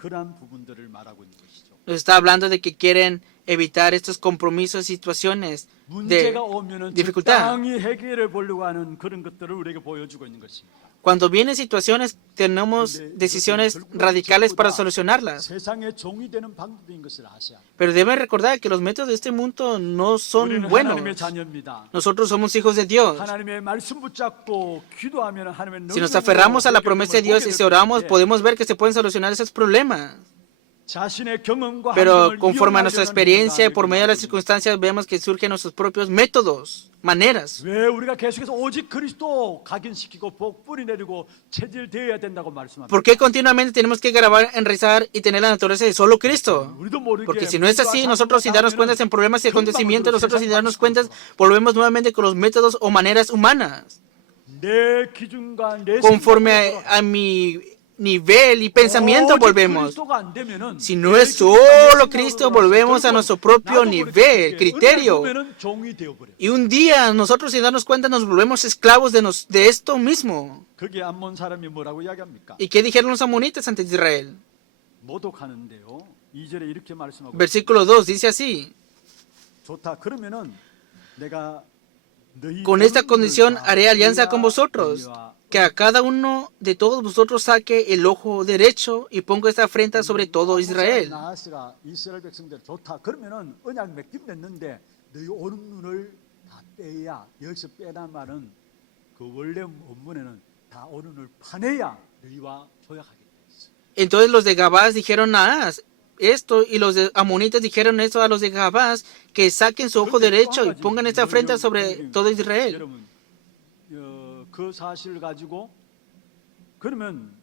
그러한 부분들을 말하고 있는 것이죠. Nos está hablando de que quieren evitar estos compromisos y situaciones de 문제가 오면은 dificultad. 적당히 해결해 보려고 하는 그런 것들을 우리에게 보여주고 있는 것입니다. Cuando vienen situaciones, tenemos decisiones radicales para solucionarlas. 세상의 종이 되는 방법인 것을 아셔야 합니다. Pero deben recordar que los métodos de este mundo no son 우리는 buenos. 하나님의 자녀입니다. Nosotros somos hijos de Dios. 하나님의 말씀 붙잡고 기도하면 하나님의 Si nos aferramos a la promesa de Dios y si oramos, podemos ver que se pueden solucionar esos problemas. 자신의 경험과 Pero 환경을 conforme a nuestra 이용하려는 experiencia y por 인간에게 medio de las 말합니다. circunstancias, vemos que surgen nuestros propios métodos, maneras. 왜 우리가 계속해서 오직 그리스도 각인시키고 복 뿌리 내리고 체질되어야 된다고 말씀합니다. ¿Por qué continuamente tenemos que grabar, enraizar y tener la naturaleza de solo Cristo? 우리도 모르게 Porque si no es así, nosotros sin darnos cuenta en problemas y acontecimientos, nosotros sin darnos cuenta, volvemos nuevamente con los métodos o maneras humanas. 내 기준과 내 Conforme a mi nivel y pensamiento 오직 volvemos. 그리스도가 안 되면은 Si no 내 es 기준과 내 solo 생각으로 Cristo, 돌아가서 volvemos a 결국은 nuestro propio 나도 모르게 nivel, 그렇게 criterio. 은혜를 보면은 종이 되어버려. Y un día nosotros sin darnos cuenta nos volvemos esclavos de esto mismo. 거기에 암몬 사람이 뭐라고 이야기합니까? ¿Y qué dijeron los amonitas ante Israel? 모독하는데요. 2절에 이렇게 말씀하고 Versículo 2 dice así: 좋다. 그러면은 내가 너희 Con esta 모든 condición 다 haré alianza con 너희와 vosotros, 너희와 que a cada uno de todos vosotros saque el ojo derecho y ponga esta afrenta sobre todo Israel. 나하스가 이스라엘 백성들 좋다. 그러면은 언약 맺긴 맺는데 너희 오른 눈을 다 빼야 여기서 빼란 말은 그 원래 원문에는 다 오른 눈을 파내야 너희와 조약하겠다 했어. Entonces los de Gabás dijeron a Ahaz esto y los de amonitas dijeron esto a los de Gabás, que saquen su ojo derecho y pongan esta afrenta sobre todo Israel. 여러분 그 사실을 가지고 그러면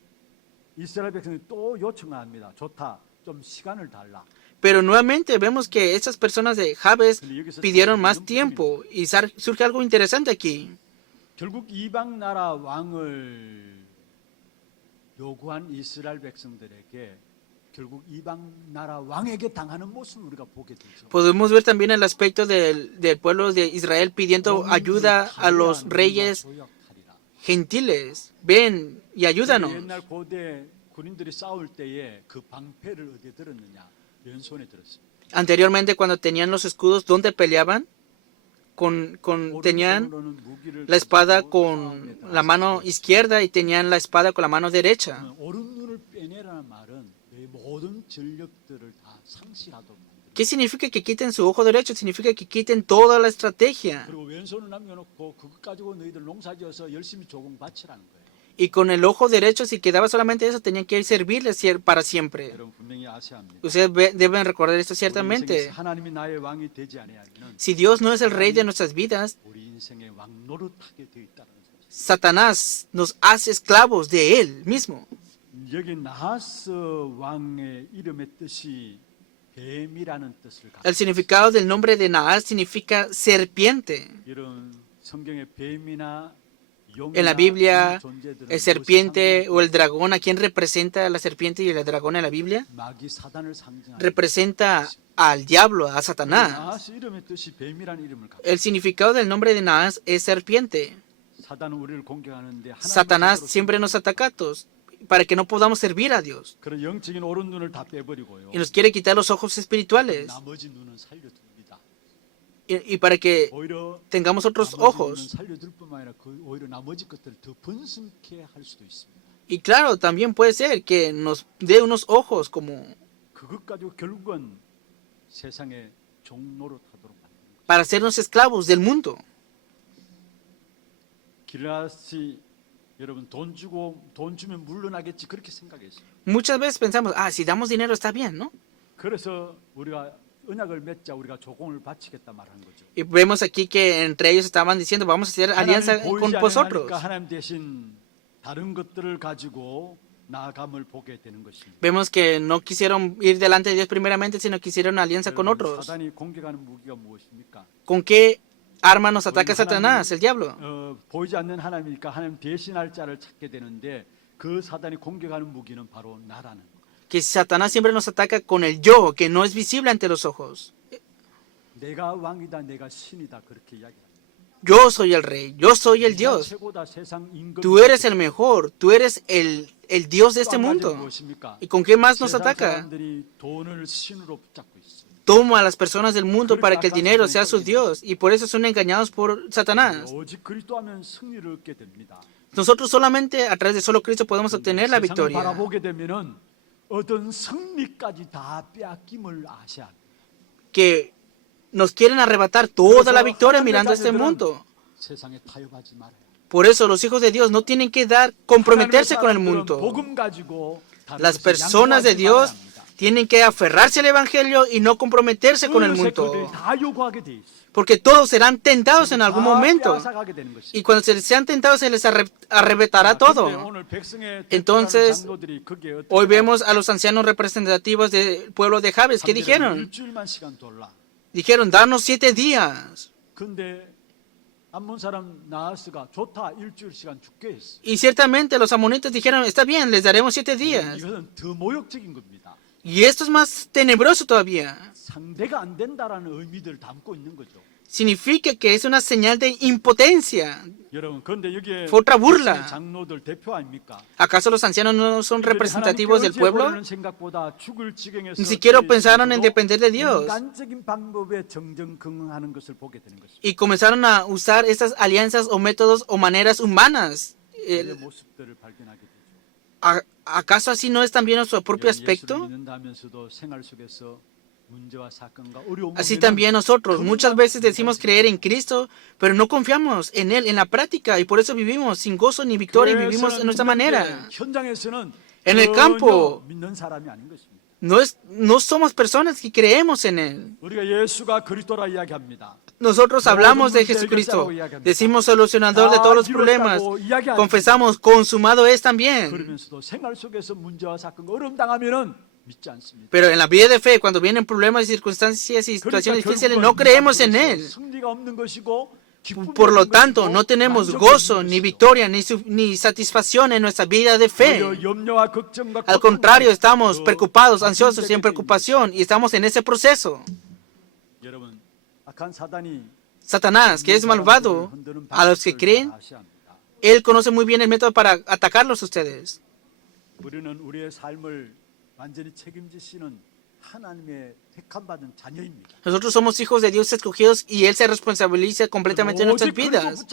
이스라엘 백성이 또 요청을 합니다. 좋다. 좀 시간을 달라. Pero nuevamente vemos que estas personas de Jabes pidieron más tiempo y surge algo interesante aquí. 결국 이방 나라 왕을 요구한 이스라엘 백성들에게 결국 이방 나라 왕에게 당하는 모습을 우리가 보게 되죠. Podemos ver también el aspecto del pueblo de Israel pidiendo ayuda a los reyes gentiles. Ven y ayúdanos. 옛날 고대 군인들이 싸울 때에 그 방패를 어디에 들었느냐? 왼손에 들었습니다. Anteriormente cuando tenían los escudos, ¿dónde peleaban? Tenían la espada con la mano izquierda y tenían la espada con la mano derecha. 오른눈을 빼내라는 말은 내 모든 전력들을 다 상실하도록 만든다. ¿Qué significa que quiten su ojo derecho? Significa que quiten toda la estrategia. 그리고 왼손을 남겨놓고 그것 가지고 너희들 농사지어서 열심히 조공 바치라는 거예요. Y con el ojo derecho, si quedaba solamente eso, tenían que servirle para siempre. 여러분 분명히 아셔야 합니다. Ustedes deben recordar esto 우리 ciertamente. 인생에서 하나님이 나의 왕이 되지 아니하면 Si Dios no es el rey de nuestras vidas, 우리 인생의 왕 노릇하게 되어 있다는 사실. Satanás nos hace esclavos de él mismo. 여기 나하스 왕의 이름의 뜻이 뱀이라는 뜻을 갖고 El significado del nombre de Naas significa serpiente. 이런 성경의 뱀이나 En la Biblia, el serpiente o el dragón, ¿a quién representa la serpiente y el dragón en la Biblia? 마귀 사단을 상징하는 Representa al diablo, a Satanás. 나하스 이름의 뜻이 뱀이라는 이름을 갖고 El significado del nombre de Naas es serpiente. 사단은 우리를 공격하는데 Satanás siempre nos ataca a todos para que no podamos servir a Dios. 그런 영적인 오른 눈을 다 빼버리고요. Y nos quiere quitar los ojos espirituales. 나머지 눈은 살려둡니다. Y para que 오히려 tengamos otros 나머지 눈은 ojos. 살려둘 뿐만 아니라 그 오히려 나머지 것들을 더 번성케 할 수도 있습니다. Y claro, también puede ser que nos dé unos ojos como 그것 가지고 결국은 세상에 종노릇하도록 만드는 거예요. para hacernos esclavos del mundo. 길라시 여러분 돈 주면 물러나겠지 그렇게 생각했어요. Muchas veces pensamos, si damos dinero está bien, ¿no? 그래서 우리가 언약을 맺자 우리가 조공을 바치겠다 말하는 거죠. Y vemos aquí que entre ellos estaban diciendo, vamos a hacer alianza 하나님 con 보이지 vosotros. 않으니까 하나님 대신 다른 것들을 가지고 나아감을 보게 되는 것입니다. Vemos que no quisieron ir delante de Dios primeramente, sino que hicieron alianza con otros. 사단이 공격하는 무기가 무엇입니까? ¿Con qué arma nos ataca Satanás, el diablo? 보이지 않는 하나님이니까 하나님 대신할 자를 찾게 되는데 그 사단이 공격하는 무기는 바로 나라는 거. Que Satanás siempre nos ataca con el yo, que no es visible ante los ojos. 내가 왕이다, 내가 신이다 그렇게 이야기합니다. yo soy el rey, yo soy el Dios. 최고다, 세상 임금. Tú eres el mejor, tú eres el Dios de este 또 한 가지는 mundo. 무엇입니까? ¿Y con qué más nos 세상 ataca? 사람들이 돈을 신으로 붙잡고 있어요. Toma a las personas del mundo para que el dinero sea su Dios, y por eso son engañados por Satanás. 오직 그리스도하면 승리를 얻게 됩니다. Nosotros solamente a través de solo Cristo podemos obtener la 세상을 victoria. 바라보게 되면은 어떤 승리까지 다 빼앗김을 아셔야 합니다. Que nos quieren arrebatar toda la victoria mirando a este mundo. 세상에 타협하지 말아요. Por eso los hijos de Dios no tienen que comprometerse con el mundo. 복음 가지고 다른 Las 것에 personas de 양보하지 Dios 말아야 합니다. tienen que aferrarse al Evangelio y no comprometerse con el 그것을 그들이 mundo. 다 요구하게 돼 있어요. Porque todos serán tentados en algún 다 momento. 빼앗아가게 되는 것입니다. Y cuando se sean tentados se les arrebatará 그런데 todo. 오늘 백성의 Entonces, 장로들이 거기에 어떻게 Hoy vemos a los ancianos representativos del pueblo de Jabes. ¿Qué dijeron? 일주일만 시간 돌라. Dijeron, danos 7 días. 근데 암몬 사람 나하스가 좋다, 일주일 시간 죽게 했어. Y ciertamente los amonitas dijeron, está bien, les daremos 7 días. 이것은 더 모욕적인 겁니다. Y esto es más tenebroso todavía. 상대가 안 된다라는 의미를 담고 있는 거죠. Significa que es una señal de impotencia. 여러분, 그런데 여기에 Fue otra burla. 백성의 장로들 대표 아닙니까? ¿Acaso los ancianos no son representativos del pueblo? 생각보다 죽을 지경에서 Ni siquiera pensaron en depender de Dios. 인간적인 방법에 정정긍긍하는 것을 보게 되는 것입니다. Y comenzaron a usar estas alianzas o métodos o maneras humanas. 그의 모습들을 발견하게 되죠. ¿Acaso así no es también nuestro propio 예수를 aspecto? 믿는다면서도 생활 속에서 문제와 사건과 어려움 Así también nosotros muchas veces decimos creer en Cristo, pero no confiamos en Él en la práctica y por eso vivimos sin gozo ni victoria y vivimos en nuestra manera. 현장에서는 En el campo 믿는 사람이 아닌 것입니다. no somos personas que creemos en Él. 우리가 예수가 그리스도라 이야기합니다. Nosotros hablamos de Jesucristo, decimos solucionador de todos los problemas, confesamos consumado es también. 그러면서도 생활 속에서 문제와 사건과 어려움 당하면은 믿지 않습니다. Pero en la vida de fe, cuando vienen problemas, circunstancias y situaciones difíciles, no creemos en Él. 승리가 없는 것이고 Por lo tanto, no tenemos gozo, ni victoria, ni satisfacción en nuestra vida de fe. Al contrario, estamos preocupados, ansiosos y en preocupación, y estamos en ese proceso. Satanás, que es malvado, a los que creen, él conoce muy bien el método para atacarlos a ustedes. 우리는 우리의 삶을 완전히 책임지시는 하나님의 택함받은 자녀입니다. Nosotros somos hijos de Dios escogidos y Él se responsabiliza completamente de nuestras vidas.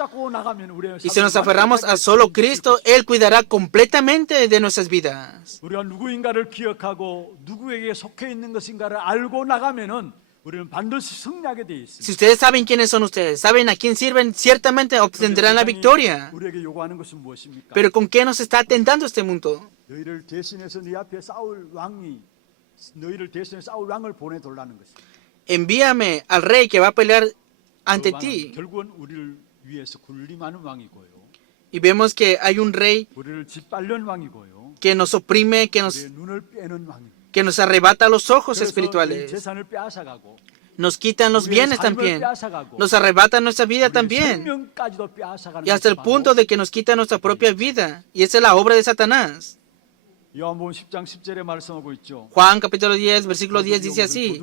Y si nos aferramos a solo Cristo, Él cuidará completamente de nuestras vidas. 우리가 누구인가를 기억하고 누구에게 속해 있는 것인가를 알고 나가면은 우리는 반드시 승리하게 돼 있습니다. Si ustedes saben quiénes son ustedes, saben a quién sirven, ciertamente obtendrán la victoria. 우리에게 요구하는 것은 무엇입니까? Pero ¿con qué nos está tentando este mundo? 너희를 대신해서 네 앞에 싸울 왕이 너희를 대신해 싸울 왕을 보내달라는 것입니다. Envíame al rey que va a pelear ante 그 ti. 왕은 결국은 우리를 위해서 군림하는 왕이고요. Y vemos que hay un rey 우리를 짓밟는 왕이고요. que nos oprime, que 우리의 눈을 빼는 왕입니다. nos arrebata los ojos 그래서 너희 espirituales. 재산을 빼앗아가고 Nos quitan los 우리의 bienes 삶을 también. 빼앗아가고 Nos arrebatan nuestra vida 우리의 también. 생명까지도 빼앗아가는 Y hasta el 것이 punto 바로 de que nos quita nuestra propia vida. Y esa es la obra de Satanás. 요한복음 10장 10절에 말씀하고 있죠. Juan capítulo 10, versículo 10 dice así: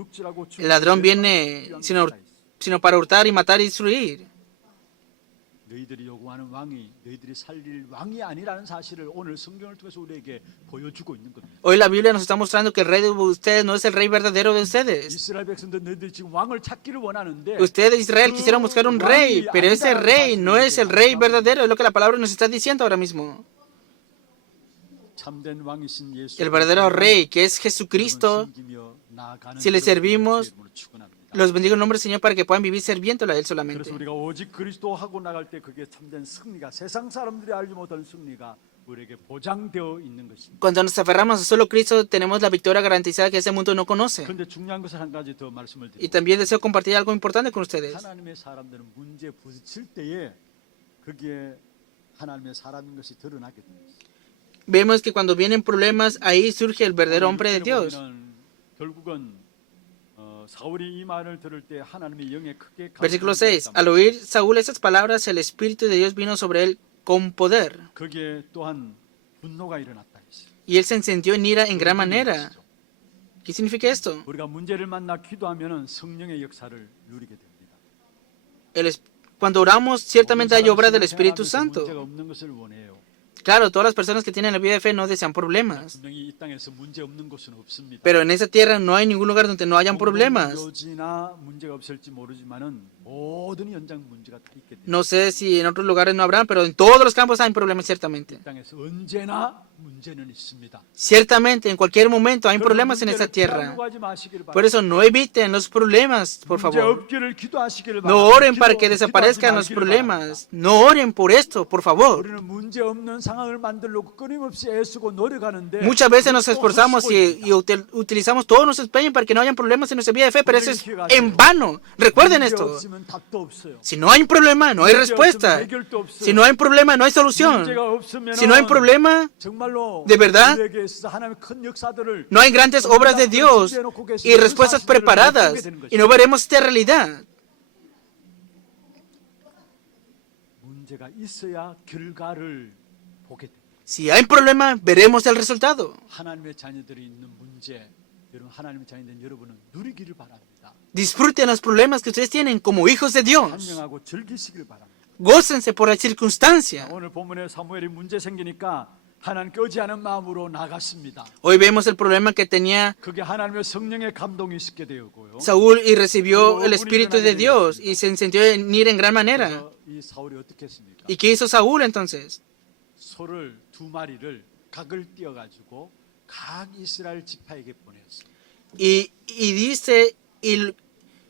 el ladrón viene sino para hurtar y matar y destruir. 너희들이 요구하는 왕이 너희들이 살릴 왕이 아니라는 사실을 오늘 성경을 통해서 우리에게 보여주고 있는 겁니다. Hoy la Biblia nos está mostrando que el rey de ustedes no es el rey verdadero de ustedes. 이스라엘 백성들 너희들이 지금 왕을 찾기를 원하는데 Ustedes, Israel, quisieron buscar un rey, pero ese rey no es el rey verdadero, es lo que la palabra nos está diciendo ahora mismo. 참된 왕이신 예수 El verdadero rey, que es Jesucristo, si le servimos, los bendigo en el nombre del Señor para que puedan vivir sirviéndole a Él solamente. 그래서 우리가 오직 그리스도 하고 나갈 때 그게 참된 승리가 세상 사람들이 알지 못하는 승리가 우리에게 보장되어 있는 것입니다. Cuando nos aferramos a solo Cristo, tenemos la victoria garantizada que ese mundo no conoce. 그런데 중요한 것을 한 가지 더 말씀을 Y 드리고 también deseo compartir algo importante con ustedes. 하나님의 사람들은 문제 부딪힐 때에 거기에 하나님의 사람인 것이 드러나게 됩니다. Vemos que cuando vienen problemas, ahí surge el verdadero hombre de Dios. 결국은 사울이 이 말을 들을 때 하나님의 영에 크게 Versículo 6. Al oír Saúl esas palabras, el Espíritu de Dios vino sobre él con poder. 거기에 또한 분노가 일어났다 했어요. Y él se encendió en ira en gran manera. ¿Qué significa esto? 우리가 문제를 만나 기도하면은 성령의 역사를 누리게 됩니다. Cuando oramos, ciertamente hay obra del Espíritu 문제가 Santo. 없는 것을 원해요. Claro, todas las personas que tienen la vida de fe no desean problemas. 분명히 이 땅에서 문제 없는 곳은 없습니다. Pero en esa tierra no hay ningún lugar donde no hayan problemas. 요지나 문제가 없을지 모르지만은 모든 현장 문제가 다 있게 됩니다. No sé si en otros lugares no habrán, pero en todos los campos hay problemas ciertamente. 이 땅에서 언제나 문제는 있습니다. Ciertamente, en cualquier momento hay problemas en esta tierra. Por eso no eviten los problemas, por favor. No oren para que desaparezcan los problemas. No oren por esto, por favor. Muchas veces nos esforzamos y utilizamos todo nuestro empeño para que no hayan problemas en nuestra vida de fe, pero eso es en vano. Recuerden esto. Si no hay un problema, no hay respuesta. Si no hay un problema, no hay solución. Si no hay un problema, de verdad, no hay grandes obras de Dios y respuestas preparadas y no veremos esta realidad. Si hay un problema, veremos el resultado. Disfruten los problemas que ustedes tienen como hijos de Dios. Gócense por la circunstancia. 오늘 본문에 사무엘이 문제 생기니까 하나님께 의지하는 마음으로 나갔습니다. Hoy vemos el problema que tenía 그게 하나님의 성령의 감동이 있게 되었고요. Saúl y recibió el Espíritu de Dios y se sintió en ir en gran manera. 그래서 이 사울이 어떻게 했습니까? ¿Y qué hizo Saúl entonces? 소를 두 마리를 각을 띄어 가지고 각 이스라엘 지파에게 보냈어요. Y dice,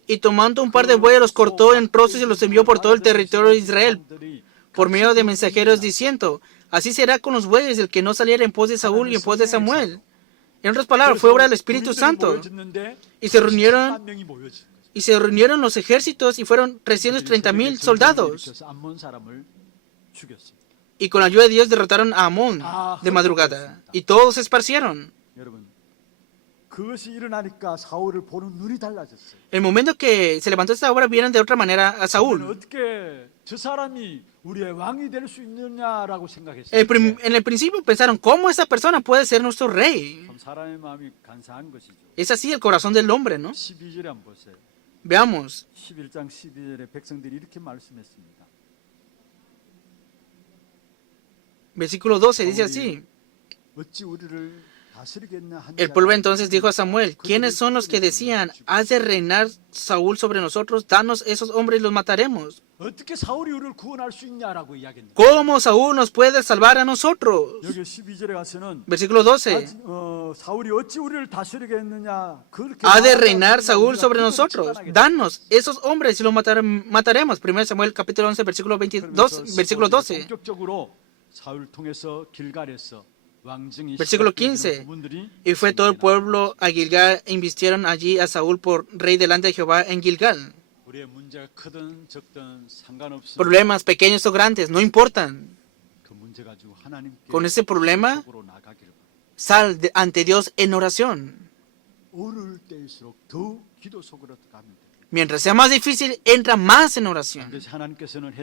y tomando un par de bueyes los cortó en trozos y los envió por todo el territorio de Israel por medio de mensajeros diciendo, así será con los bueyes el que no saliera en pos de Saúl y en pos de Samuel. En otras palabras, fue obra del Espíritu Santo. Y se reunieron los ejércitos y fueron 330,000 soldados. Y con la ayuda de Dios derrotaron a Amón de madrugada. Y todos se esparcieron. 그것이 일어나니까 사울을 보는 눈이 달라졌어요. El momento que se levantó esta obra, vieron de otra manera a Saúl. 어떻게 저 사람이 우리의 왕이 될 수 있느냐라고 생각했어요. En el principio pensaron, ¿cómo esa persona puede ser nuestro rey? 사람의 마음이 간사한 것이죠. Es así el corazón del hombre, ¿no? 12절에 한번 보세요. Veamos. 11장 12절에 백성들이 이렇게 말씀했습니다. Versículo 12 dice así. 어찌 우리를 El pueblo entonces dijo a Samuel, ¿quiénes son los que decían, has de reinar Saúl sobre nosotros? Danos esos hombres y los mataremos. 어떻게 사울이 우리를 구원할 수 있냐라고 이야기했는데. ¿Cómo Saúl nos puede salvar a nosotros? 여기 12절에 가서는 Versículo 12. 사울이 어찌 우리를 다스리겠느냐 그렇게 Ha de reinar Saúl sobre nosotros. Danos esos hombres y los mataremos. 1 Samuel capítulo 11 versículo 22, versículo 12. 본격적으로 사울 통해서 길갈에서 Versículo 15. Y fue todo el pueblo a Gilgal e invistieron allí a Saúl por rey delante de Jehová en Gilgal. Problemas pequeños o grandes, no importan. Con ese problema, sal ante Dios en oración. Mientras sea más difícil, entra más en oración.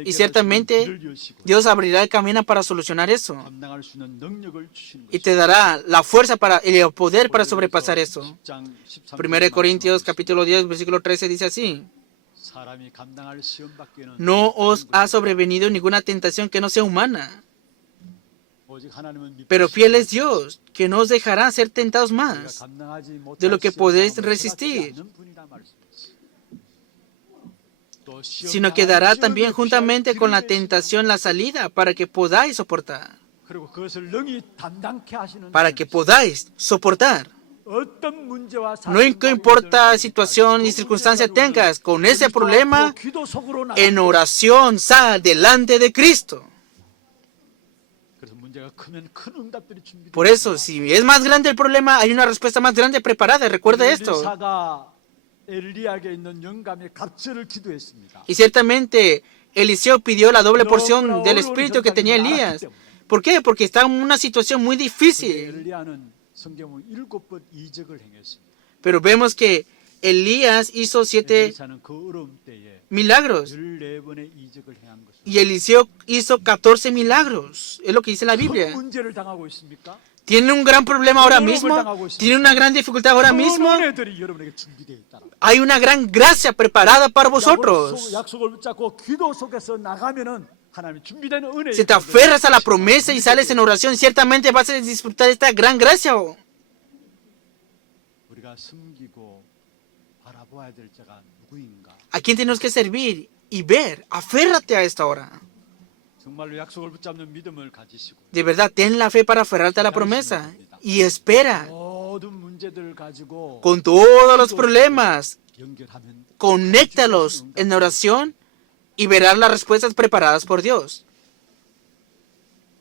Y ciertamente Dios abrirá el camino para solucionar eso. Y te dará la fuerza y el poder para sobrepasar eso. 1 Corintios capítulo 10 versículo 13 dice así. No os ha sobrevenido ninguna tentación que no sea humana. Pero fiel es Dios, que no os dejará ser tentados más de lo que podéis resistir, sino que dará también juntamente con la tentación la salida para que podáis soportar. Para que podáis soportar. No importa situación y circunstancia tengas, con ese problema, en oración sal delante de Cristo. Por eso, si es más grande el problema, hay una respuesta más grande preparada. Recuerde esto. Y ciertamente Eliseo pidió la doble porción del espíritu que tenía Elías. ¿Por qué? Porque estaba en una situación muy difícil. Pero vemos que Elías hizo 7 milagros. Y Eliseo hizo 14 milagros. Es lo que dice la Biblia. ¿Tiene un gran problema ahora mismo? ¿Tiene una gran dificultad ahora mismo? 은혜들이 여러분에게 준비되어 있다. Hay una gran gracia preparada para vosotros. 약속을 붙잡고 기도 속에서 나가면은 하나님 준비된 은혜. Si te aferras a la promesa y sales en oración, ciertamente vas a disfrutar de esta gran gracia. 우리가 숨기고 바라보아야 될 자가 누구인가? ¿A quién tenemos que servir y ver? Aférrate a esta hora. 정말로 약속을 붙잡는 믿음을 가지시고 De verdad, ten la fe para aferrarte a la promesa y espera. 모든 문제들 가지고 Con todos los problemas, 연결하면 conéctalos en oración y verás las respuestas preparadas por Dios.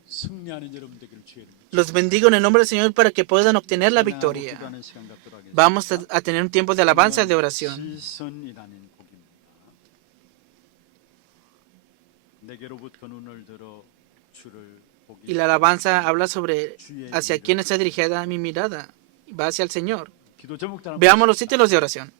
승리하는 여러분 되기를 주의 이름으로 Los bendigo en el nombre del Señor para que puedan obtener la victoria. 기도하는 시간 갖도록 하겠습니다. Vamos a tener un tiempo de alabanza y de oración. 시선이라는 곡입니다. 내게로부터 눈을 들어 주를 보기. Y la alabanza habla sobre hacia quién está dirigida mi mirada. Va hacia el Señor. 기도 제목들 한번 Veamos los títulos de oración.